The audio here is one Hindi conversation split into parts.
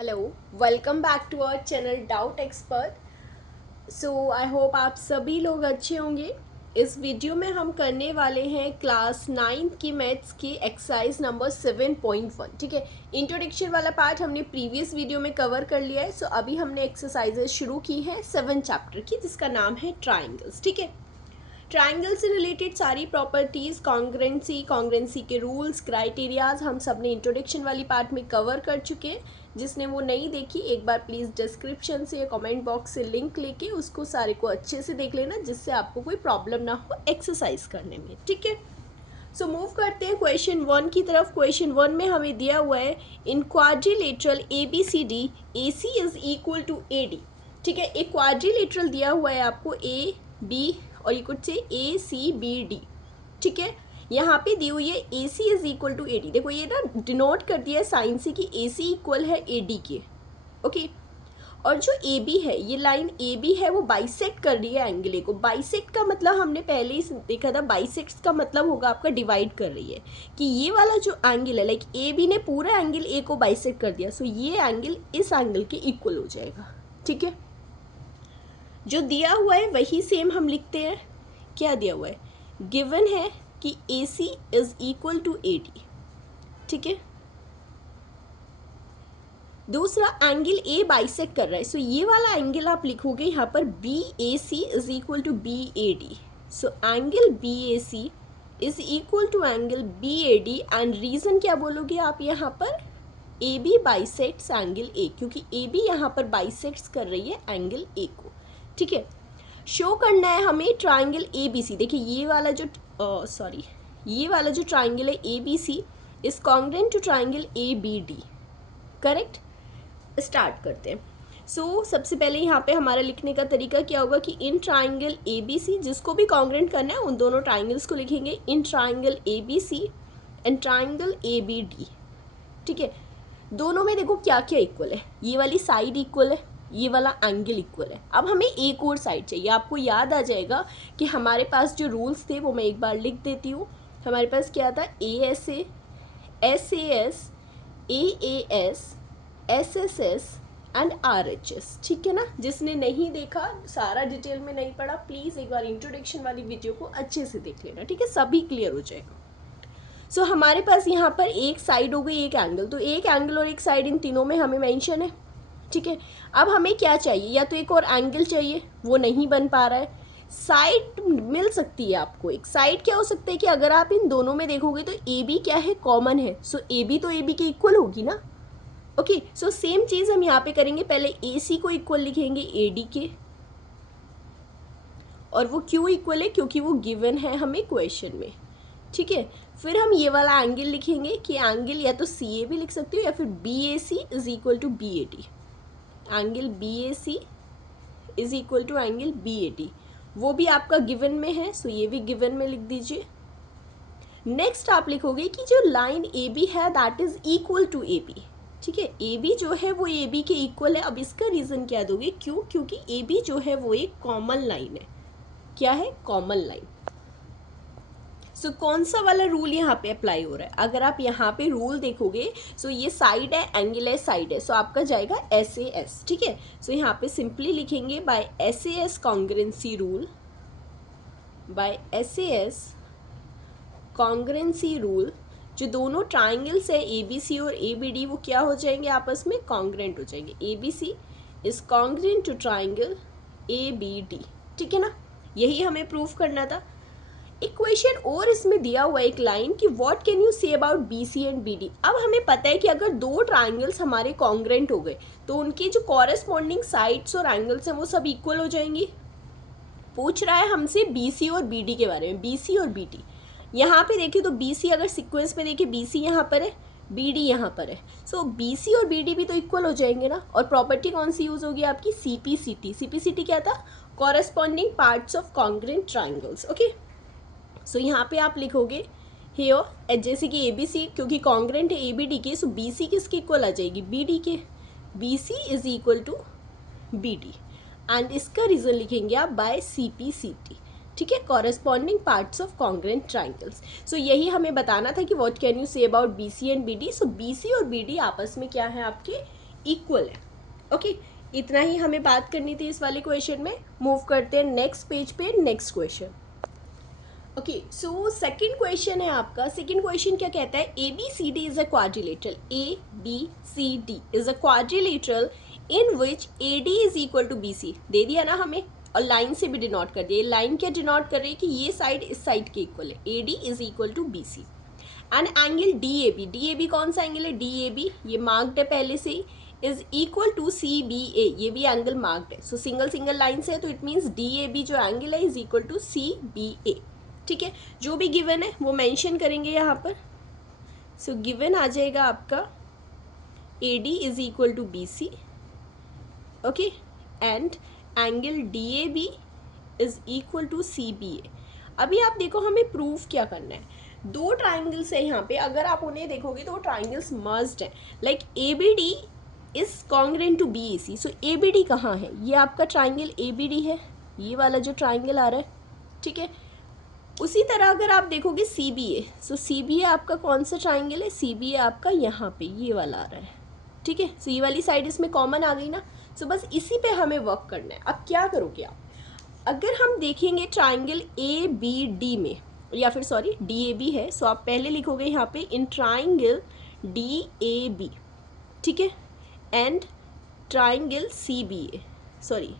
Hello, welcome back to our channel doubt expert. I hope आप सभी लोग अच्छे होंगे। इस वीडियो में हम करने वाले हैं क्लास 9th की मैथ्स की एक्सरसाइज नंबर 7.1। ठीक है, इंट्रोडक्शन वाला पार्ट हमने प्रीवियस वीडियो में कवर कर लिया है। अभी हमने एक्सरसाइजेज शुरू की हैं 7 चैप्टर की, जिसका नाम है ट्राइंगल्स। ठीक है, ट्राइंगल से रिलेटेड सारी प्रॉपर्टीज़, कॉन्ग्रेंसी के रूल्स, क्राइटेरियाज हम सब ने इंट्रोडक्शन वाली पार्ट में कवर कर चुके हैं। जिसने वो नहीं देखी, एक बार प्लीज़ डिस्क्रिप्शन से या कमेंट बॉक्स से लिंक लेके उसको सारे को अच्छे से देख लेना, जिससे आपको कोई प्रॉब्लम ना हो एक्सरसाइज करने में। ठीक है, मूव करते हैं क्वेश्चन 1 की तरफ। क्वेश्चन 1 में हमें दिया हुआ है in quadrilateral ABCD AC is equal to AD। ठीक है, एक क्वाड्रिलेटरल दिया हुआ है आपको AB और ये कुछ से ACBD। ठीक है, यहाँ पे दी हुई है AC is equal to AD। देखो ये ना डिनोट कर दिया है साइन से कि AC इक्वल है AD के। ओके, और जो AB है, ये लाइन AB है, वो बाइसेक्ट कर रही है एंगल ए को। बाइसेक्ट का मतलब हमने पहले ही देखा था, बाइसेक्ट का मतलब होगा आपका डिवाइड कर रही है, कि ये वाला जो एंगल है, लाइक AB ने पूरा एंगल ए को बाइसेक्ट कर दिया, ये एंगल इस एंगल के इक्वल हो जाएगा। ठीक है, जो दिया हुआ है वही सेम हम लिखते हैं। क्या दिया हुआ है? गिवन है कि AC is equal to AD। ठीक है, दूसरा एंगल ए बाइसेक्ट कर रहा है, ये वाला एंगल आप लिखोगे यहाँ पर BAC is equal to BAD। Angle BAC is equal to angle BAD। And reason क्या बोलोगे आप यहाँ पर? AB बाइसेक्ट्स एंगल ए, क्योंकि AB यहाँ पर बाइसेक्ट्स कर रही है एंगल ए को। ठीक है, शो करना है हमें ट्राइंगल ABC। देखिए ये वाला जो ट्राइंगल है ABC is congruent to triangle ABD। Correct, start करते हैं। सबसे पहले यहाँ पे हमारा लिखने का तरीका क्या होगा कि इन ट्राइंगल ABC, जिसको भी कॉन्ग्रुएंट करना है उन दोनों ट्राइंगल्स को लिखेंगे in triangle ABC and triangle ABD। ठीक है, दोनों में देखो क्या क्या इक्वल है, ये वाली साइड इक्वल है, ये वाला एंगल इक्वल है। अब हमें एक और साइड चाहिए। आपको याद आ जाएगा कि हमारे पास जो रूल्स थे वो मैं एक बार लिख देती हूँ। हमारे पास क्या था? ASA, SAS, AAS, SSS and RHS। ठीक है ना, जिसने नहीं देखा, सारा डिटेल में नहीं पढ़ा, प्लीज़ एक बार इंट्रोडक्शन वाली वीडियो को अच्छे से देख लेना। ठीक है, सभी क्लियर हो जाएगा। हमारे पास यहाँ पर एक साइड हो गई, एक एंगल। तो एक एंगल और एक साइड इन तीनों में हमें मेंशन है। ठीक है, अब हमें क्या चाहिए? या तो एक और एंगल चाहिए, वो नहीं बन पा रहा है। साइड मिल सकती है आपको। एक साइड क्या हो सकता है कि अगर आप इन दोनों में देखोगे तो AB क्या है? कॉमन है। AB तो AB के इक्वल होगी ना। ओके, सेम चीज़ हम यहाँ पे करेंगे। पहले AC को इक्वल लिखेंगे AD के, और वो क्यों इक्वल है? क्योंकि वो गिवन है हमें क्वेश्चन में। ठीक है, फिर हम ये वाला एंगल लिखेंगे कि एंगल या तो CA भी लिख सकते हो या फिर BAC is equal to BAD। Angle BAC is equal to angle BAD, वो भी आपका गिवन में है, ये भी गिवन में लिख दीजिए। नेक्स्ट आप लिखोगे कि जो लाइन AB है that is equal to AB। ठीक है, AB जो है वो AB के इक्वल है। अब इसका रीज़न क्या दोगे? क्यों? क्योंकि AB जो है वो एक कॉमन लाइन है। क्या है? Common line. कौन सा वाला रूल यहाँ पे अप्लाई हो रहा है? अगर आप यहाँ पे रूल देखोगे, ये साइड है, एंगल है, साइड है, आपका जाएगा SAS। ठीक है, यहाँ पे सिंपली लिखेंगे by SAS congruency rule, by SAS congruency rule, जो दोनों ट्राइंगल्स है ABC और ABD वो क्या हो जाएंगे? आपस में कॉन्ग्रुएंट हो जाएंगे। ABC is congruent to triangle ABD। ठीक है ना, यही हमें प्रूफ करना था। एक क्वेश्चन और इसमें दिया हुआ एक लाइन कि what can you say about BC and BD। अब हमें पता है कि अगर दो ट्राइंगल्स हमारे कॉन्ग्रुएंट हो गए तो उनकी जो कॉरेस्पॉन्डिंग साइड्स और एंगल्स हैं वो सब इक्वल हो जाएंगी। पूछ रहा है हमसे BC और BD के बारे में। BC और BD यहाँ पे देखिए तो BC अगर सीक्वेंस में देखिए, BC यहाँ पर है, BD यहाँ पर है। BC और BD भी तो इक्वल हो जाएंगे ना। और प्रॉपर्टी कौन सी यूज़ होगी आपकी? CPCT। CPCT क्या था? Corresponding parts of congruent triangles. Okay, यहाँ पे आप लिखोगे हियर जैसे कि ABC क्योंकि कॉन्ग्रुएंट है ABD के, BC किसके इक्वल आ जाएगी? BD के। BC is equal to BD and इसका रीज़न लिखेंगे आप बाय CPCT। ठीक है, corresponding parts of congruent triangles. यही हमें बताना था कि what can you say about BC and BD। BC और BD आपस में क्या है? आपके इक्वल है। ओके, इतना ही हमें बात करनी थी इस वाले क्वेश्चन में। मूव करते हैं नेक्स्ट पेज पे, next question. Okay, so second question है आपका। सेकंड क्वेश्चन क्या कहता है, A B C D is a quadrilateral, A B C D is a quadrilateral in which A D is equal to B C. दे दिया ना हमें, और लाइन से भी डिनोट कर दिया। लाइन क्या डिनोट कर रही है कि ये साइड इस साइड के इक्वल है, A D is equal to B C. And angle D A B, D A B कौन सा एंगल है, डी ए बी ये मार्क्ड है पहले से ही, is equal to C B A, ये भी एंगल मार्क्ड है। सो सिंगल सिंगल लाइन से है, तो it means D A B जो एंगल है is equal to C B A. ठीक है, जो भी गिवन है वो मेंशन करेंगे यहाँ पर। सो गिवन आ जाएगा आपका A D is equal to B C, okay, and angle D A B is equal to C B A. अभी आप देखो हमें प्रूफ क्या करना है। दो ट्राइंगल्स है यहाँ पे, अगर आप उन्हें देखोगे तो वो ट्राइंगल्स मर्ज्ड हैं। Like A B D is congruent to B A C. So A B D कहाँ है, ये आपका ट्राइंगल ए बी डी है, ये वाला जो ट्राइंगल आ रहा है। ठीक है, उसी तरह अगर आप देखोगे सी बी ए, सो सी बी ए आपका कौन सा ट्राइंगल है, सी बी ए आपका यहाँ पे ये वाला आ रहा है। ठीक है, सो ये वाली साइड इसमें कॉमन आ गई ना। सो बस इसी पे हमें वर्क करना है। अब क्या करोगे आप, अगर हम देखेंगे ट्राइंगल ए बी डी में, या फिर सॉरी डी ए बी है, सो आप पहले लिखोगे यहाँ पे in triangle D A B, ठीक है, and triangle C B A, sorry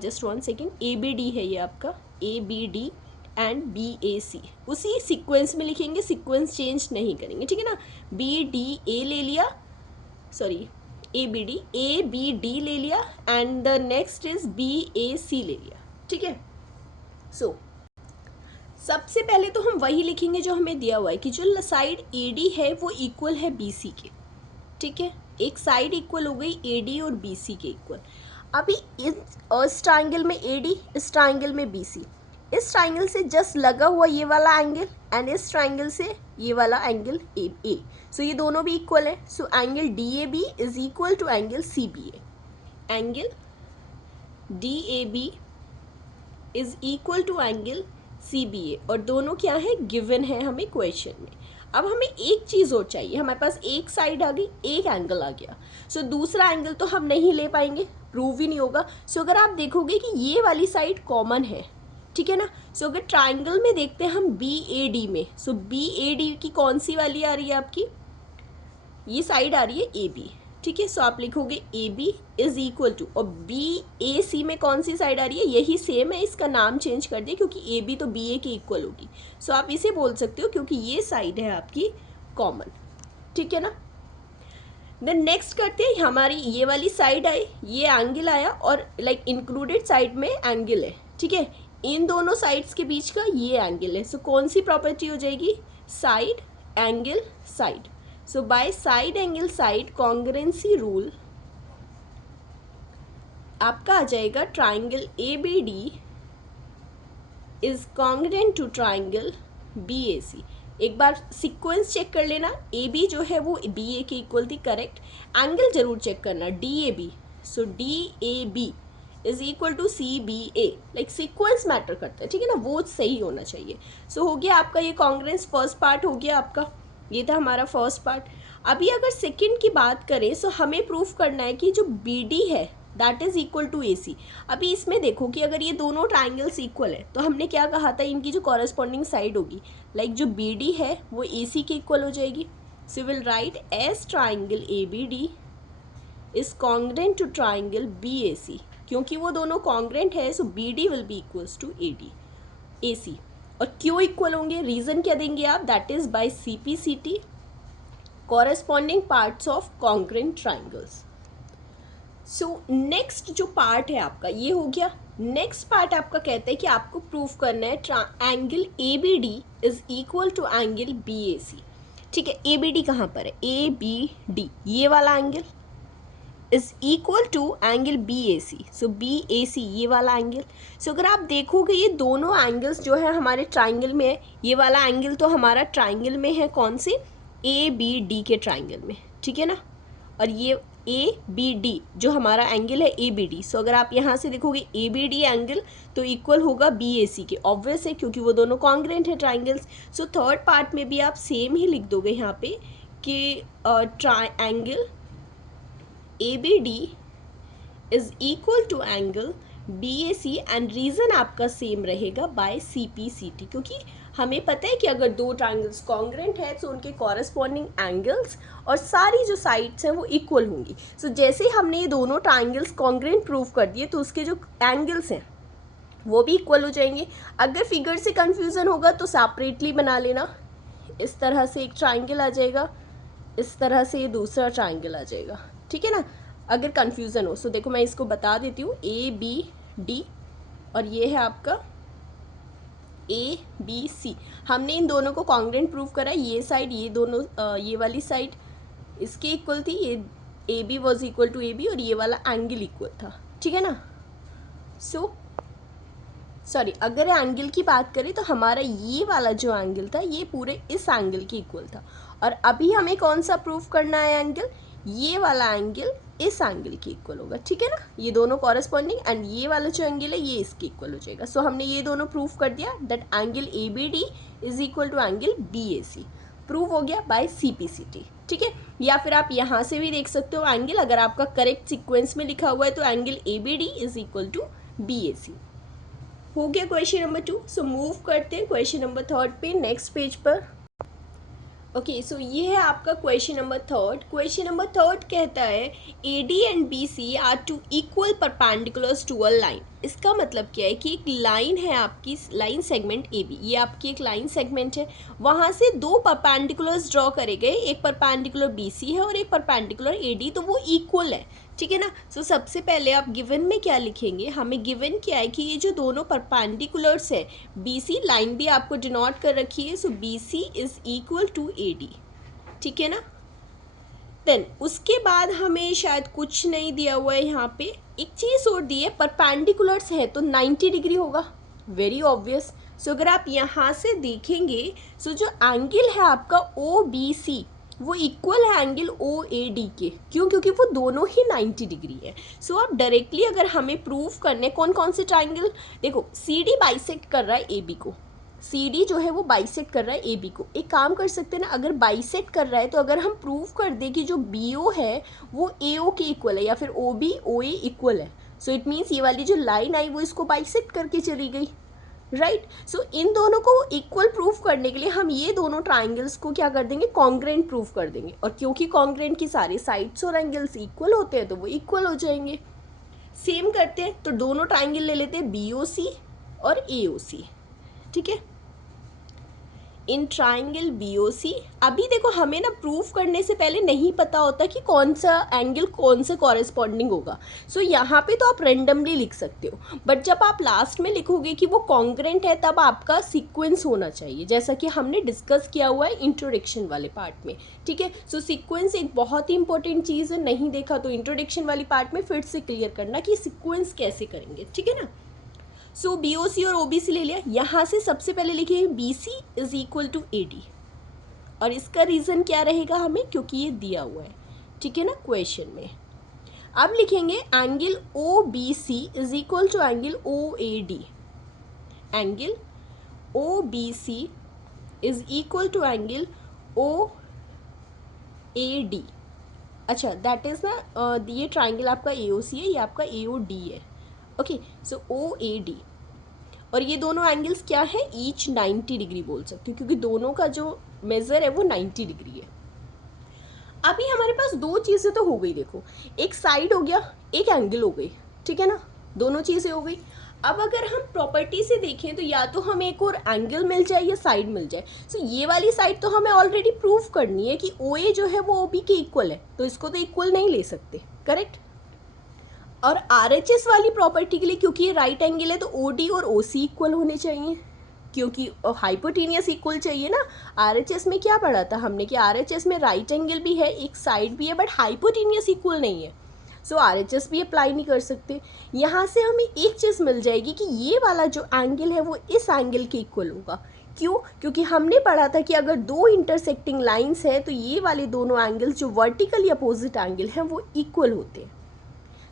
just 1 second, A B D है ये आपका, A B D and B A C, उसी सीक्वेंस में लिखेंगे, सीक्वेंस चेंज नहीं करेंगे। ठीक है ना, बी डी ए ले लिया, सॉरी ए बी डी ले लिया, and the next is B A C ले लिया। ठीक है, सो सबसे पहले तो हम वही लिखेंगे जो हमें दिया हुआ है कि जो साइड ए डी है वो इक्वल है बी सी के। ठीक है, एक साइड इक्वल हो गई ए डी और बी सी के इक्वल। अभी इस ट्राइंगल में ए डी, इस ट्राइंगल में बी सी, इस ट्राइंगल से जस्ट लगा हुआ ये वाला एंगल, एंड इस ट्राइंगल से ये वाला एंगल ए। सो ये दोनों भी इक्वल है। So angle D A B is equal to angle C B A. Angle D A B is equal to angle C B A, और दोनों क्या है, गिवन है हमें क्वेश्चन में। अब हमें एक चीज़ और चाहिए, हमारे पास एक साइड आ गई, एक एंगल आ गया। सो दूसरा एंगल तो हम नहीं ले पाएंगे, प्रूव ही नहीं होगा। सो अगर आप देखोगे कि ये वाली साइड कॉमन है, ठीक है ना। सो अगर ट्राइंगल में देखते हैं हम बी ए डी में, सो बी ए डी की कौन सी वाली आ रही है आपकी, ये साइड आ रही है ए बी। ठीक है, सो आप लिखोगे A B is equal to, और बी ए सी में कौन सी साइड आ रही है, यही सेम है, इसका नाम चेंज कर दिया क्योंकि ए बी तो बी ए के इक्वल होगी। सो आप इसे बोल सकते हो क्योंकि ये साइड है आपकी कॉमन। ठीक है ना, देन नेक्स्ट करते हैं, हमारी ये वाली साइड आई, ये एंगल आया, और लाइक इंक्लूडेड साइड में एंगल है। ठीक है, इन दोनों साइड्स के बीच का ये एंगल है। सो कौन सी प्रॉपर्टी हो जाएगी, side angle side. So by side angle side congruency rule आपका आ जाएगा triangle A B D is congruent to triangle B A C. एक बार सीक्वेंस चेक कर लेना, ए बी जो है वो बी ए के इक्वल थी, करेक्ट। एंगल जरूर चेक करना, D A B, so D A B is equal to C B A, like sequence matter करता है। ठीक है ना, वो सही होना चाहिए। सो हो गया आपका ये कॉन्ग्रुएंस, फर्स्ट पार्ट हो गया आपका, ये था हमारा फर्स्ट पार्ट। अभी अगर सेकंड की बात करें, सो हमें प्रूफ करना है कि जो बी डी है दैट इज इक्वल टू ए सी। अभी इसमें देखो कि अगर ये दोनों ट्राइंगल्स इक्वल है, तो हमने क्या कहा था, इनकी जो कॉरेस्पॉन्डिंग साइड होगी, लाइक जो बी डी है वो ए सी के इक्वल हो जाएगी। So will write as triangle A B D is congruent to triangle B A C. क्योंकि वो दोनों कॉन्ग्रुएंट है, so B D will be equals to A D A C. और क्यों इक्वल होंगे, रीजन क्या देंगे आप, that is by C P C T, corresponding parts of congruent triangles. So next जो पार्ट है आपका ये हो गया। नेक्स्ट पार्ट आपका कहता है कि आपको प्रूफ करना है angle A B D is equal to angle B A C. ठीक है, ए बी डी कहाँ पर है, ए बी डी ये वाला angle is equal to angle B A C. So B A C ये वाला एंगल। सो अगर आप देखोगे ये दोनों एंगल्स जो है हमारे ट्राइंगल में है, ये वाला एंगल तो हमारा ट्राइंगल में है, कौन से, ए बी डी के ट्राइंगल में। ठीक है ना, और ये ए बी डी जो हमारा एंगल है ए बी डी। सो अगर आप यहाँ से देखोगे ए बी डी एंगल तो इक्वल होगा बी ए सी के, ऑब्वियस है क्योंकि वो दोनों कॉन्ग्रुएंट है ट्राइंगल्स। सो थर्ड पार्ट में भी आप सेम ही लिख दोगे यहाँ पे कि triangle ABD is equal to angle BAC and reason आपका सेम रहेगा बाय CPCT, क्योंकि हमें पता है कि अगर दो ट्राइंगल्स कॉन्ग्रेंट है तो उनके कॉरस्पॉन्डिंग एंगल्स और सारी जो साइड्स हैं वो इक्वल होंगी। सो जैसे ही हमने ये दोनों ट्राइंगल्स कॉन्ग्रेंट प्रूव कर दिए तो उसके जो एंगल्स हैं वो भी इक्वल हो जाएंगे। अगर फिगर से कंफ्यूजन होगा तो सेपरेटली बना लेना। इस तरह से एक ट्राइंगल आ जाएगा, इस तरह से ये दूसरा ट्राइंगल आ जाएगा, ठीक है ना, अगर कंफ्यूजन हो। सो देखो मैं इसको बता देती हूँ, ABD और ये है आपका ABC। हमने इन दोनों को कॉन्ग्रेंट प्रूव करा। ये साइड, ये दोनों ये वाली साइड इसके इक्वल थी, ये AB was equal to AB और ये वाला एंगल इक्वल था, ठीक है ना। सॉरी, अगर एंगल की बात करें तो हमारा ये वाला जो एंगल था ये पूरे इस एंगल के इक्वल था। और अभी हमें कौन सा प्रूफ करना है एंगल, ये वाला एंगल इस एंगल के इक्वल होगा, ठीक है ना। ये दोनों कॉरस्पॉन्डिंग एंड ये वाला जो एंगल है ये इसके इक्वल हो जाएगा। सो हमने ये दोनों प्रूफ कर दिया that angle ABD is equal to angle BAC। Prove हो गया बाय CPCT, ठीक है। या फिर आप यहाँ से भी देख सकते हो एंगल, अगर आपका करेक्ट सीक्वेंस में लिखा हुआ है तो angle ABD is equal to BAC। हो गया क्वेश्चन नंबर 2। सो मूव करते हैं क्वेश्चन नंबर 3 पे, नेक्स्ट पेज पर। ओके, सो ये है आपका क्वेश्चन नंबर 3। क्वेश्चन नंबर 3 कहता है AD and BC are two equal perpendiculars to a line. इसका मतलब क्या है कि एक लाइन है आपकी, लाइन सेगमेंट AB, ये आपकी एक लाइन सेगमेंट है, वहाँ से दो परपेंडिकुलर्स ड्रॉ करे गए, एक परपेंडिकुलर BC है और एक परपेंडिकुलर AD, तो वो इक्वल है, ठीक है ना। सो सबसे पहले आप गिवन में क्या लिखेंगे, हमें गिवन क्या है कि ये जो दोनों परपेंडिकुलर्स है, BC लाइन भी आपको डिनोट कर रखी है, so BC is equal to AD, ठीक है ना। देन उसके बाद हमें शायद कुछ नहीं दिया हुआ है, यहाँ पे एक चीज़ और दी है, परपेंडिकुलर्स है तो 90 डिग्री होगा, वेरी ऑब्वियस। सो अगर आप यहाँ से देखेंगे, सो जो एंगल है आपका OBC वो इक्वल है एंगल OAD के, क्यों, क्योंकि वो दोनों ही 90 डिग्री है। सो आप डायरेक्टली अगर हमें प्रूव करने कौन कौन से ट्राइंगल, देखो CD बाइसेक्ट कर रहा है AB को, CD जो है वो बाइसेक्ट कर रहा है AB को। एक काम कर सकते हैं ना, अगर बाइसेक्ट कर रहा है तो अगर हम प्रूव कर दें कि जो BO है वो AO के इक्वल है या फिर OB OA इक्वल है, सो इट मीन्स ये वाली जो लाइन आई वो इसको बाइसेक्ट करके चली गई, राइट। सो इन दोनों को इक्वल प्रूफ करने के लिए हम ये दोनों ट्राइंगल्स को क्या कर देंगे, कॉन्ग्रेंट प्रूफ कर देंगे, और क्योंकि कॉन्ग्रेंट की सारी साइड्स और एंगल्स इक्वल होते हैं तो वो इक्वल हो जाएंगे। सेम करते हैं तो दोनों ट्राइंगल ले लेते हैं BOC और AOC, ठीक है। इन ट्राइंगल BOC, अभी देखो हमें ना प्रूफ करने से पहले नहीं पता होता कि कौन सा एंगल कौन से कॉरेस्पॉन्डिंग होगा। सो यहाँ पे तो आप रेंडमली लिख सकते हो, बट जब आप लास्ट में लिखोगे कि वो कॉन्ग्रेंट है तब आपका सीक्वेंस होना चाहिए, जैसा कि हमने डिस्कस किया हुआ है इंट्रोडक्शन वाले पार्ट में, ठीक है। सो सीक्वेंस एक बहुत ही इंपॉर्टेंट चीज़ है, नहीं देखा तो इंट्रोडक्शन वाली पार्ट में फिर से क्लियर करना कि सीक्वेंस कैसे करेंगे, ठीक है ना। सो BOC और OBC ले लिया, यहाँ से सबसे पहले लिखिए BC is equal to AD, और इसका रीज़न क्या रहेगा हमें, क्योंकि ये दिया हुआ है, ठीक है ना, क्वेश्चन में। अब लिखेंगे angle OBC is equal to angle OAD, angle OBC is equal to angle OAD। अच्छा, दैट इज़ ना, ये ट्राइंगल आपका AOC है, ये आपका AOD है, ओके। सो OAD और ये दोनों एंगल्स क्या है, ईच 90 डिग्री बोल सकते हो, क्योंकि दोनों का जो मेज़र है वो 90 डिग्री है। अभी हमारे पास दो चीज़ें तो हो गई, देखो एक साइड हो गया, एक एंगल हो गई, ठीक है ना, दोनों चीज़ें हो गई। अब अगर हम प्रॉपर्टी से देखें तो या तो हमें एक और एंगल मिल जाए या साइड मिल जाए। सो ये वाली साइड तो हमें ऑलरेडी प्रूव करनी है कि OA जो है वो OB के इक्वल है, तो इसको तो इक्वल नहीं ले सकते, करेक्ट। और RHS वाली प्रॉपर्टी के लिए, क्योंकि ये राइट एंगल है तो OD और OC इक्वल होने चाहिए, क्योंकि हाइपोटेनियस इक्वल चाहिए ना। RHS में क्या पढ़ा था हमने कि RHS में राइट एंगल भी है, एक साइड भी है, बट हाइपोटेनियस इक्वल नहीं है, सो RHS भी अप्लाई नहीं कर सकते। यहाँ से हमें एक चीज़ मिल जाएगी कि ये वाला जो एंगल है वो इस एंगल के इक्वल होगा, क्यों, क्योंकि हमने पढ़ा था कि अगर दो इंटरसेक्टिंग लाइंस हैं तो ये वाले दोनों एंगल्स जो वर्टिकली अपोजिट एंगल हैं वो इक्वल होते हैं।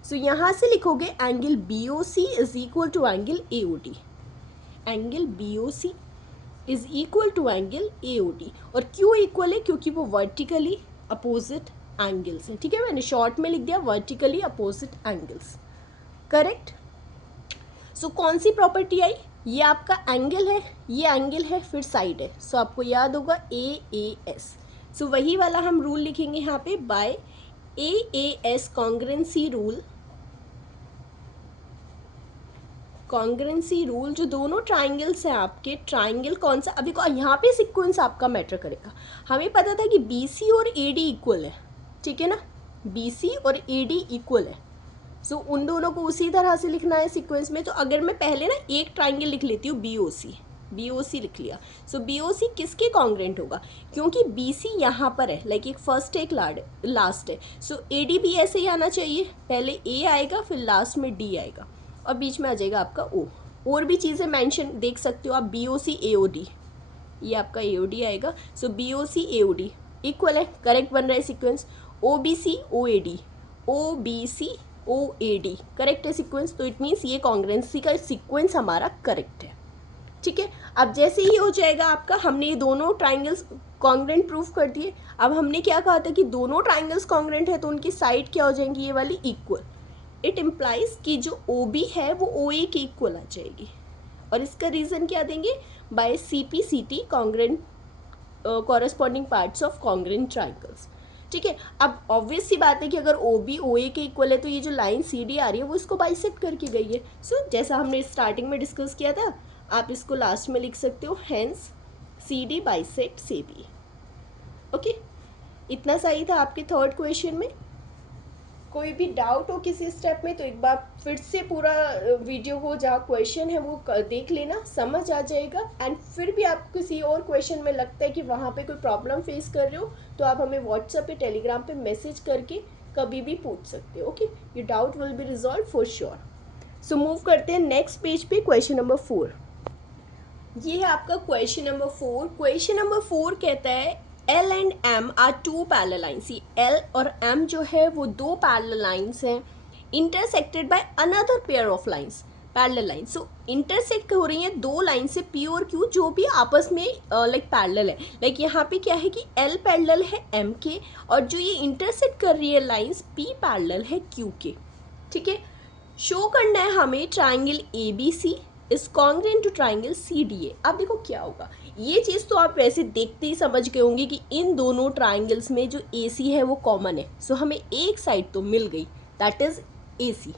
सो यहाँ से लिखोगे angle BOC is equal to angle AOD, angle BOC is equal to angle AOD। और क्यों इक्वल है, क्योंकि वो वर्टिकली अपोजिट एंगल्स हैं, ठीक है, मैंने शॉर्ट में लिख दिया वर्टिकली अपोजिट एंगल्स, करेक्ट। सो कौन सी प्रॉपर्टी आई, ये आपका एंगल है, ये एंगल है, फिर साइड है, सो आपको याद होगा AAS। सो वही वाला हम रूल लिखेंगे यहाँ पे, by AAS congruency rule. Congruency rule जो दोनों ट्राइंगल्स हैं आपके, ट्राइंगल कौन सा, अभी को यहाँ पे सीक्वेंस आपका मैटर करेगा। हमें पता था कि BC और AD इक्वल है, ठीक है ना, BC और AD इक्वल है। सो उन दोनों को उसी तरह से लिखना है सीक्वेंस में। तो अगर मैं पहले ना एक ट्राइंगल लिख लेती हूँ BOC लिख लिया। सो BOC किसके कॉन्ग्रेंट होगा, क्योंकि BC यहाँ पर है, लाइक एक फर्स्ट एक लास्ट है। सो AD भी ऐसे ही आना चाहिए, पहले A आएगा फिर लास्ट में D आएगा और बीच में आ जाएगा आपका O। और भी चीज़ें मेंशन देख सकते हो आप, BOC AOD, ये आपका AOD आएगा। सो BOC AOD इक्वल है, करेक्ट बन रहा है sequence. OBC OAD, OBC OAD correct है सीक्वेंस। तो इट मीन्स ये कॉन्ग्रेंसी का सीक्वेंस हमारा करेक्ट है, ठीक है। अब जैसे ही हो जाएगा आपका, हमने ये दोनों ट्राइंगल्स कॉन्ग्रेंट प्रूफ कर दिए। अब हमने क्या कहा था कि दोनों ट्राइंगल्स कॉन्ग्रेंट है तो उनकी साइड क्या हो जाएंगी, ये वाली इक्वल। इट इम्प्लाइज कि जो OB है वो OA के इक्वल आ जाएगी। और इसका रीज़न क्या देंगे, by CP/CT congruent corresponding parts of congruent triangles, ठीक है। अब ऑब्वियस सी बात है कि अगर OB OA के इक्वल है तो ये जो लाइन CD आ रही है वो इसको बाइसेक्ट करके गई है। सो जैसा हमने स्टार्टिंग में डिस्कस किया था, आप इसको लास्ट में लिख सकते हो, hence CD bisect CB। Okay, इतना सही था आपके थर्ड क्वेश्चन में। कोई भी डाउट हो किसी स्टेप में तो एक बार फिर से पूरा वीडियो हो जहाँ क्वेश्चन है वो देख लेना, समझ आ जाएगा। एंड फिर भी आप किसी और क्वेश्चन में लगता है कि वहाँ पे कोई प्रॉब्लम फेस कर रहे हो तो आप हमें व्हाट्सएप पे टेलीग्राम पे मैसेज करके कभी भी पूछ सकते हो। Okay, your doubt will be resolve for sure. So move करते हैं नेक्स्ट पेज पे, क्वेश्चन नंबर 4। ये है आपका क्वेश्चन नंबर 4। क्वेश्चन नंबर 4 कहता है L and M are two parallel lines। L और M जो है वो दो parallel lines हैं, intersected by another pair of lines, parallel lines। so intersect हो रही हैं दो लाइन से, P और Q जो भी आपस में लाइक पैरेलल है। लाइक यहाँ पे क्या है कि L पैरेलल है M के, और जो ये इंटरसेक्ट कर रही है लाइंस P पैरेलल है Q के, ठीक है। शो करना है हमें triangle ABC is congruent to triangle CDA। अब देखो क्या होगा, ये चीज़ तो आप वैसे देखते ही समझ गए होंगे कि इन दोनों ट्राइंगल्स में जो AC है वो कॉमन है। सो हमें एक साइड तो मिल गई, दैट इज AC।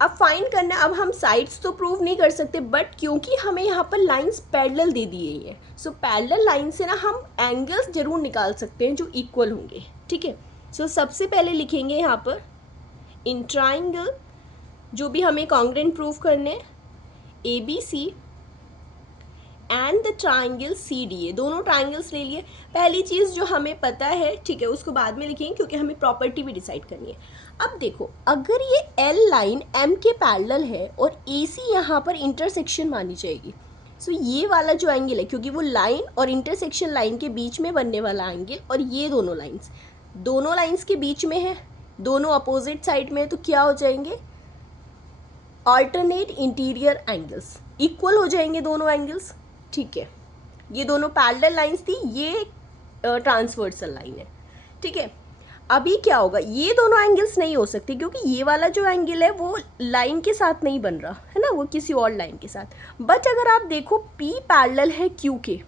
अब फाइंड करना है, अब हम साइड्स तो प्रूव नहीं कर सकते, बट क्योंकि हमें यहाँ पर लाइंस पैरेलल दे दी गई है, सो पैरेलल लाइन से ना हम एंगल्स जरूर निकाल सकते हैं जो इक्वल होंगे, ठीक है। सो सबसे पहले लिखेंगे यहाँ पर इन ट्राइंगल, जो भी हमें कॉन्ग्रेंट प्रूव करने हैं, ABC and the triangle CDA। दोनों ट्राइंगल्स ले लिए। पहली चीज़ जो हमें पता है, ठीक है, उसको बाद में लिखेंगे क्योंकि हमें प्रॉपर्टी भी डिसाइड करनी है। अब देखो, अगर ये L लाइन M के पैरेलल है और AC यहाँ पर इंटरसेक्शन मानी जाएगी, सो ये वाला जो एंगल है, क्योंकि वो लाइन और इंटरसेक्शन लाइन के बीच में बनने वाला एंगल, और ये दोनों लाइंस के बीच में है, दोनों अपोजिट साइड में है, तो क्या हो जाएंगे, अल्टरनेट इंटीरियर एंगल्स, इक्वल हो जाएंगे दोनों एंगल्स, ठीक है। ये दोनों पैरेलल लाइंस थी, ये ट्रांसवर्सल लाइन है, ठीक है। अभी क्या होगा, ये दोनों एंगल्स नहीं हो सकते क्योंकि ये वाला जो एंगल है वो लाइन के साथ नहीं बन रहा है ना, वो किसी और लाइन के साथ। बट अगर आप देखो P पैरेलल है Q के,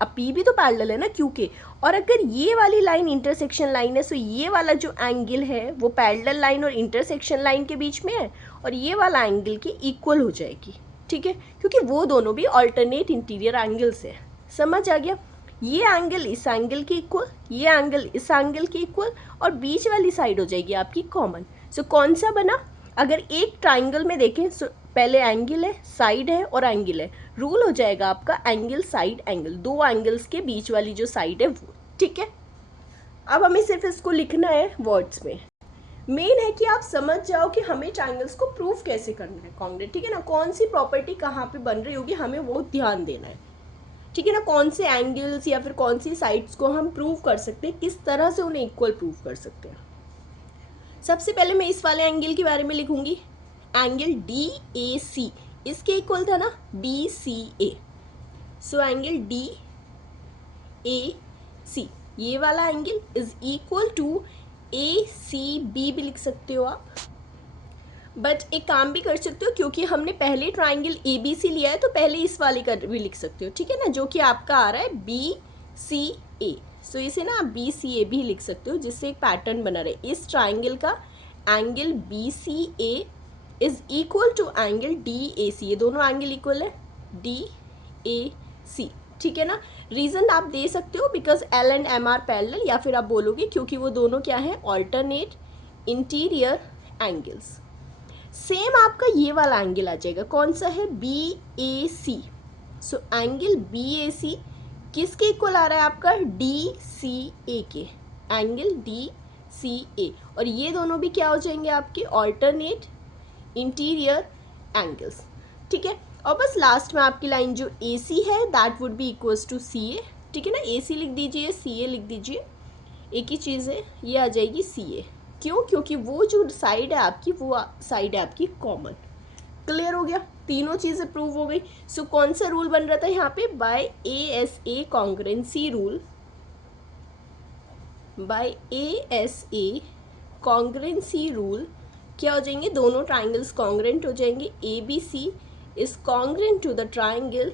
अब P भी तो पैरेलल है ना Q के, और अगर ये वाली लाइन इंटरसेक्शन लाइन है, सो ये वाला जो एंगल है वो पैरेलल लाइन और इंटरसेक्शन लाइन के बीच में है, और ये वाला एंगल के इक्वल हो जाएगी, ठीक है, क्योंकि वो दोनों भी अल्टरनेट इंटीरियर एंगल्स है। समझ आ गया, ये एंगल इस एंगल के इक्वल, ये एंगल इस एंगल के इक्वल, और बीच वाली साइड हो जाएगी आपकी कॉमन। सो कौन सा बना, अगर एक ट्राइंगल में देखें, सो पहले एंगल है, साइड है और एंगल है, रूल हो जाएगा आपका एंगल साइड एंगल, दो एंगल्स के बीच वाली जो साइड है वो, ठीक है। अब हमें सिर्फ इसको लिखना है वर्ड्स में। मेन है कि आप समझ जाओ कि हमें ट्राइंगल्स को प्रूफ कैसे करना है कॉन्ग्रेंट, ठीक है ना, कौन सी प्रॉपर्टी कहाँ पे बन रही होगी हमें वो ध्यान देना है, ठीक है ना, कौन से एंगल्स या फिर कौन सी साइड्स को हम प्रूव कर सकते हैं, किस तरह से उन्हें इक्वल प्रूव कर सकते हैं। सबसे पहले मैं इस वाले एंगल के बारे में लिखूंगी, एंगल DAC, इसके इक्वल था ना DCA। सो एंगल DAC ये वाला angle is equal to ACB भी लिख सकते हो आप। बट एक काम भी कर सकते हो, क्योंकि हमने पहले ट्राइंगल ABC लिया है तो पहले इस वाले का भी लिख सकते हो, ठीक है ना, जो कि आपका आ रहा है BCA। सो इसे ना आप BCA भी लिख सकते हो, जिससे एक पैटर्न बना रहे। इस ट्राइंगल का angle BCA is equal to angle DAC, ये दोनों एंगल इक्वल है DAC, ठीक है ना। रीज़न आप दे सकते हो because L and M are parallel, या फिर आप बोलोगे क्योंकि वो दोनों क्या है, ऑल्टरनेट इंटीरियर एंगल्स। सेम आपका ये वाला एंगल आ जाएगा, कौन सा है, BAC। सो एंगल BAC किसके इक्वल आ रहा है आपका, DCA के, एंगल DCA। और ये दोनों भी क्या हो जाएंगे आपके, ऑल्टरनेट इंटीरियर एंगल्स, ठीक है। और बस लास्ट में आपकी लाइन जो AC है that would be equals to CA, ठीक है ना। AC लिख दीजिए, CA लिख दीजिए, एक ही चीज़ है, ये आ जाएगी CA। क्यों, क्योंकि वो जो साइड है आपकी, वो साइड है आपकी कॉमन। क्लियर हो गया, तीनों चीज़ें प्रूव हो गई। सो कौन सा रूल बन रहा था यहाँ पे, by ASA congruency rule, by ASA congruency rule क्या हो जाएंगे, दोनों ट्राइंगल्स कॉन्ग्रेंट हो जाएंगे। ABC is congruent to the triangle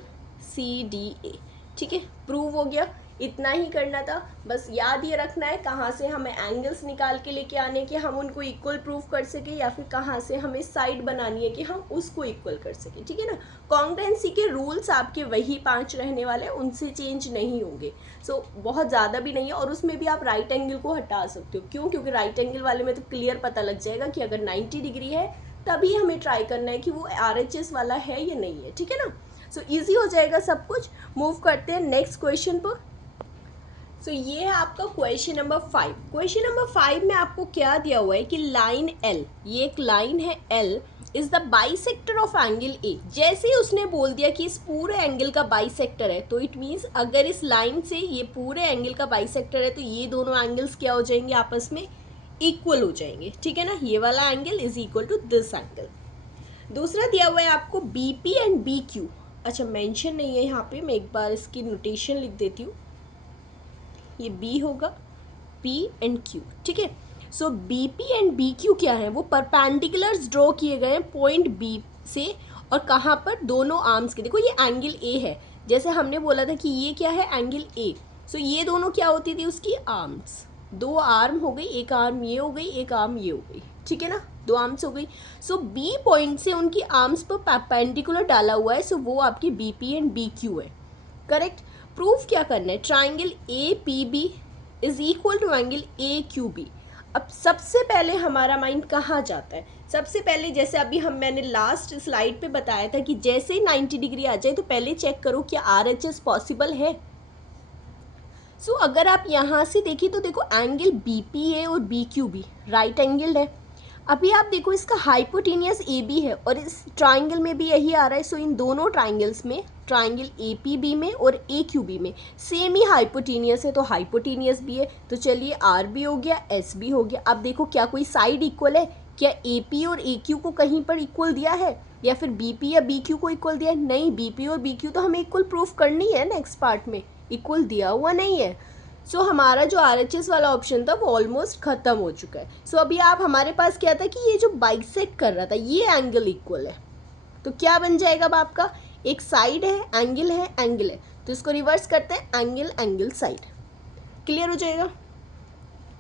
CDA, ठीक है, प्रूव हो गया। इतना ही करना था, बस याद ये रखना है कहाँ से हमें एंगल्स निकाल के लेके आने कि हम उनको इक्वल प्रूव कर सके, या फिर कहाँ से हमें साइड बनानी है कि हम उसको इक्वल कर सके, ठीक है ना। कॉन्ग्रेंसी के रूल्स आपके वही 5 रहने वाले हैं, उनसे चेंज नहीं होंगे। सो बहुत ज़्यादा भी नहीं है, और उसमें भी आप राइट एंगल को हटा सकते हो। क्यों, क्योंकि राइट एंगल वाले में तो क्लियर पता लग जाएगा कि अगर 90 डिग्री है तभी हमें ट्राई करना है कि वो RHS वाला है या नहीं है, ठीक है ना। सो ईजी हो जाएगा सब कुछ। मूव करते हैं नेक्स्ट क्वेश्चन पर। सो ये है आपका क्वेश्चन नंबर 5। क्वेश्चन नंबर 5 में आपको क्या दिया हुआ है कि लाइन L, ये एक लाइन है L, is the bisector of angle A। जैसे ही उसने बोल दिया कि इस पूरे एंगल का बाइसेक्टर है, तो इट मीन्स अगर इस लाइन से ये पूरे एंगल का बाइसेक्टर है तो ये दोनों एंगल्स क्या हो जाएंगे, आपस में इक्वल हो जाएंगे, ठीक है ना। ये वाला angle is equal to this angle. दूसरा दिया हुआ है आपको BP एंड BQ। अच्छा, मेंशन नहीं है यहाँ पे, मैं एक बार इसकी नोटेशन लिख देती हूँ। ये B होगा, P एंड Q, ठीक है। सो BP एंड BQ क्या है, वो परपेंडिकुलर्स ड्रॉ किए गए हैं पॉइंट B से, और कहाँ पर, दोनों आर्म्स के। देखो ये एंगल A है, जैसे हमने बोला था कि ये क्या है, एंगल A। सो ये दोनों क्या होती थी उसकी आर्म्स, 2 आर्म हो गई, एक आर्म ये हो गई, एक आर्म ये हो गई, ठीक है ना, 2 आर्म्स हो गई। सो B पॉइंट से उनकी आर्म्स पर परपेंडिकुलर डाला हुआ है, सो वो आपकी BP एंड BQ है, करेक्ट। प्रूफ क्या करना है, triangle APB is equal to angle AQB। अब सबसे पहले हमारा माइंड कहाँ जाता है, सबसे पहले जैसे अभी मैंने लास्ट स्लाइड पे बताया था कि जैसे ही 90 डिग्री आ जाए तो पहले चेक करो क्या RHS पॉसिबल है। सो अगर आप यहाँ से देखिए तो देखो एंगल BPA और BQB राइट एंगल है। अभी आप देखो इसका हाइपोटेनियस AB है और इस ट्राइंगल में भी यही आ रहा है। सो इन दोनों ट्राइंगल्स में, ट्राइंगल APB में और AQB में सेम ही हाइपोटेनियस है, तो हाइपोटेनियस भी है। तो चलिए RB हो गया, SB हो गया। अब देखो क्या कोई साइड इक्वल है, क्या AP और AQ को कहीं पर इक्वल दिया है, या फिर BP या BQ को इक्वल दिया है? नहीं, BP और BQ तो हमें इक्वल प्रूफ करनी है नेक्स्ट पार्ट में, इक्वल दिया हुआ नहीं है। सो हमारा जो RHS वाला ऑप्शन था वो ऑलमोस्ट ख़त्म हो चुका है। सो अभी आप, हमारे पास क्या था कि ये जो बाइसेक्ट कर रहा था ये एंगल इक्वल है, तो क्या बन जाएगा अब आपका, एक साइड है, एंगल है, एंगल है, तो इसको रिवर्स करते हैं, एंगल एंगल साइड। क्लियर हो जाएगा।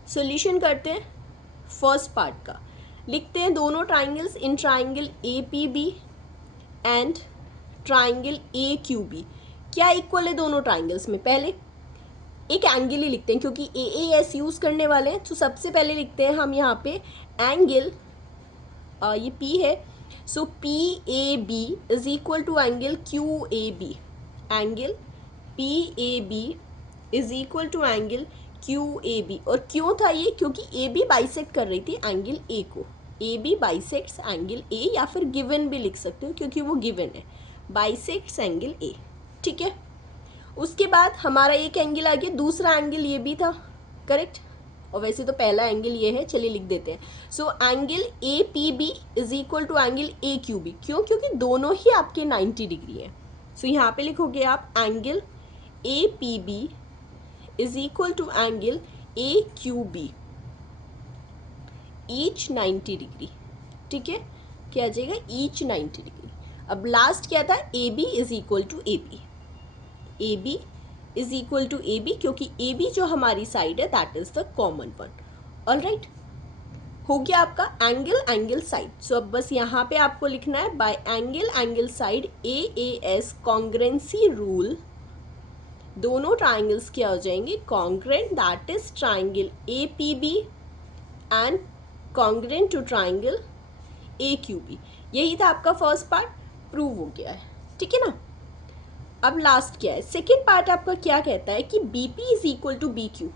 सॉल्यूशन करते हैं फर्स्ट पार्ट का। लिखते हैं दोनों triangles in triangle APB and triangle AQB क्या इक्वल है दोनों ट्राइंगल्स में। पहले एक एंगल ही लिखते हैं क्योंकि AAS यूज़ करने वाले हैं, तो सबसे पहले लिखते हैं हम यहाँ पे एंगल, ये P है, so PAB is equal to angle QAB। Angle PAB is equal to angle QAB। और क्यों था ये, क्योंकि AB बाइसेक्ट कर रही थी एंगल A को। AB बाइसेक्ट्स एंगल A, या फिर गिवन भी लिख सकते हो क्योंकि वो गिवन है, बाइसेक्ट्स एंगल A, ठीक है। उसके बाद हमारा एक एंगल आ गया, दूसरा एंगल ये भी था, करेक्ट। और वैसे तो पहला एंगल ये है, चलिए लिख देते हैं। So angle APB is equal to angle AQB। क्यों, क्योंकि दोनों ही आपके 90 डिग्री है। सो यहाँ पे लिखोगे आप angle APB is equal to angle A Q B each 90 degree. ठीक है, क्या आ जाएगा, ईच 90 डिग्री। अब लास्ट क्या था, A B is equal to A B, A B is equal to A B, क्योंकि ए बी जो हमारी साइड है that is the common one. All right, हो गया आपका एंगल एंगल साइड। सो अब बस यहाँ पे आपको लिखना है by angle angle side AAS congruency rule, दोनों ट्राइंगल्स क्या हो जाएंगे, congruent, that is triangle APB and congruent to triangle AQB। यही था आपका फर्स्ट पार्ट, प्रूव हो गया है। ठीक है ना। अब लास्ट क्या है, सेकेंड पार्ट आपका क्या कहता है कि BP is equal to BQ।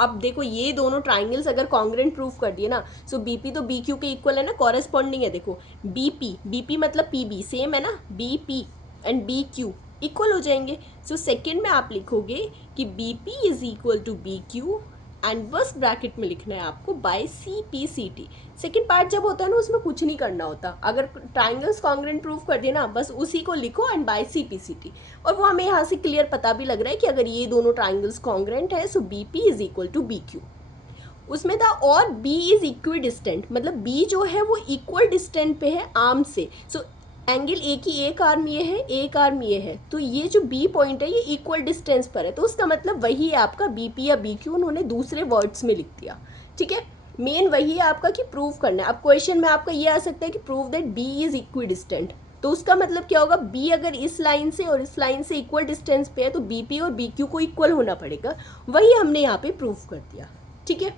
अब देखो ये दोनों ट्राइंगल्स अगर कॉन्ग्रेंट प्रूफ कर दिए ना, सो BP तो BQ के इक्वल है ना, कॉरेस्पॉन्डिंग है। देखो BP मतलब PB सेम है ना, BP एंड BQ इक्वल हो जाएंगे। सो सेकेंड में आप लिखोगे कि BP is equal to BQ and बस ब्रैकेट में लिखना है आपको बाय CPCT। सेकेंड पार्ट जब होता है ना उसमें कुछ नहीं करना होता, अगर ट्राइंगल्स कॉन्ग्रेंट प्रूफ कर दिया ना बस उसी को लिखो एंड बाय CPCT। और वो हमें यहाँ से क्लियर पता भी लग रहा है कि अगर ये दोनों ट्राइंगल्स कॉन्ग्रेंट है so BP is equal to BQ। उसमें था और B इज इक्वी डिस्टेंट, मतलब B जो है वो इक्वल डिस्टेंट पे है आर्म से। सो एंगल ए की एक आर्म ये है, एक आर्म ये है, तो ये जो B पॉइंट है ये इक्वल डिस्टेंस पर है, तो उसका मतलब वही है आपका BP या BQ, उन्होंने दूसरे वर्ड्स में लिख दिया। ठीक है, मेन वही है आपका कि प्रूव करना है। अब क्वेश्चन में आपका ये आ सकता है कि prove that B is equi distant, तो उसका मतलब क्या होगा, B अगर इस लाइन से और इस लाइन से इक्वल डिस्टेंस पे है तो BP और BQ को इक्वल होना पड़ेगा, वही हमने यहाँ पे प्रूव कर दिया। ठीक है,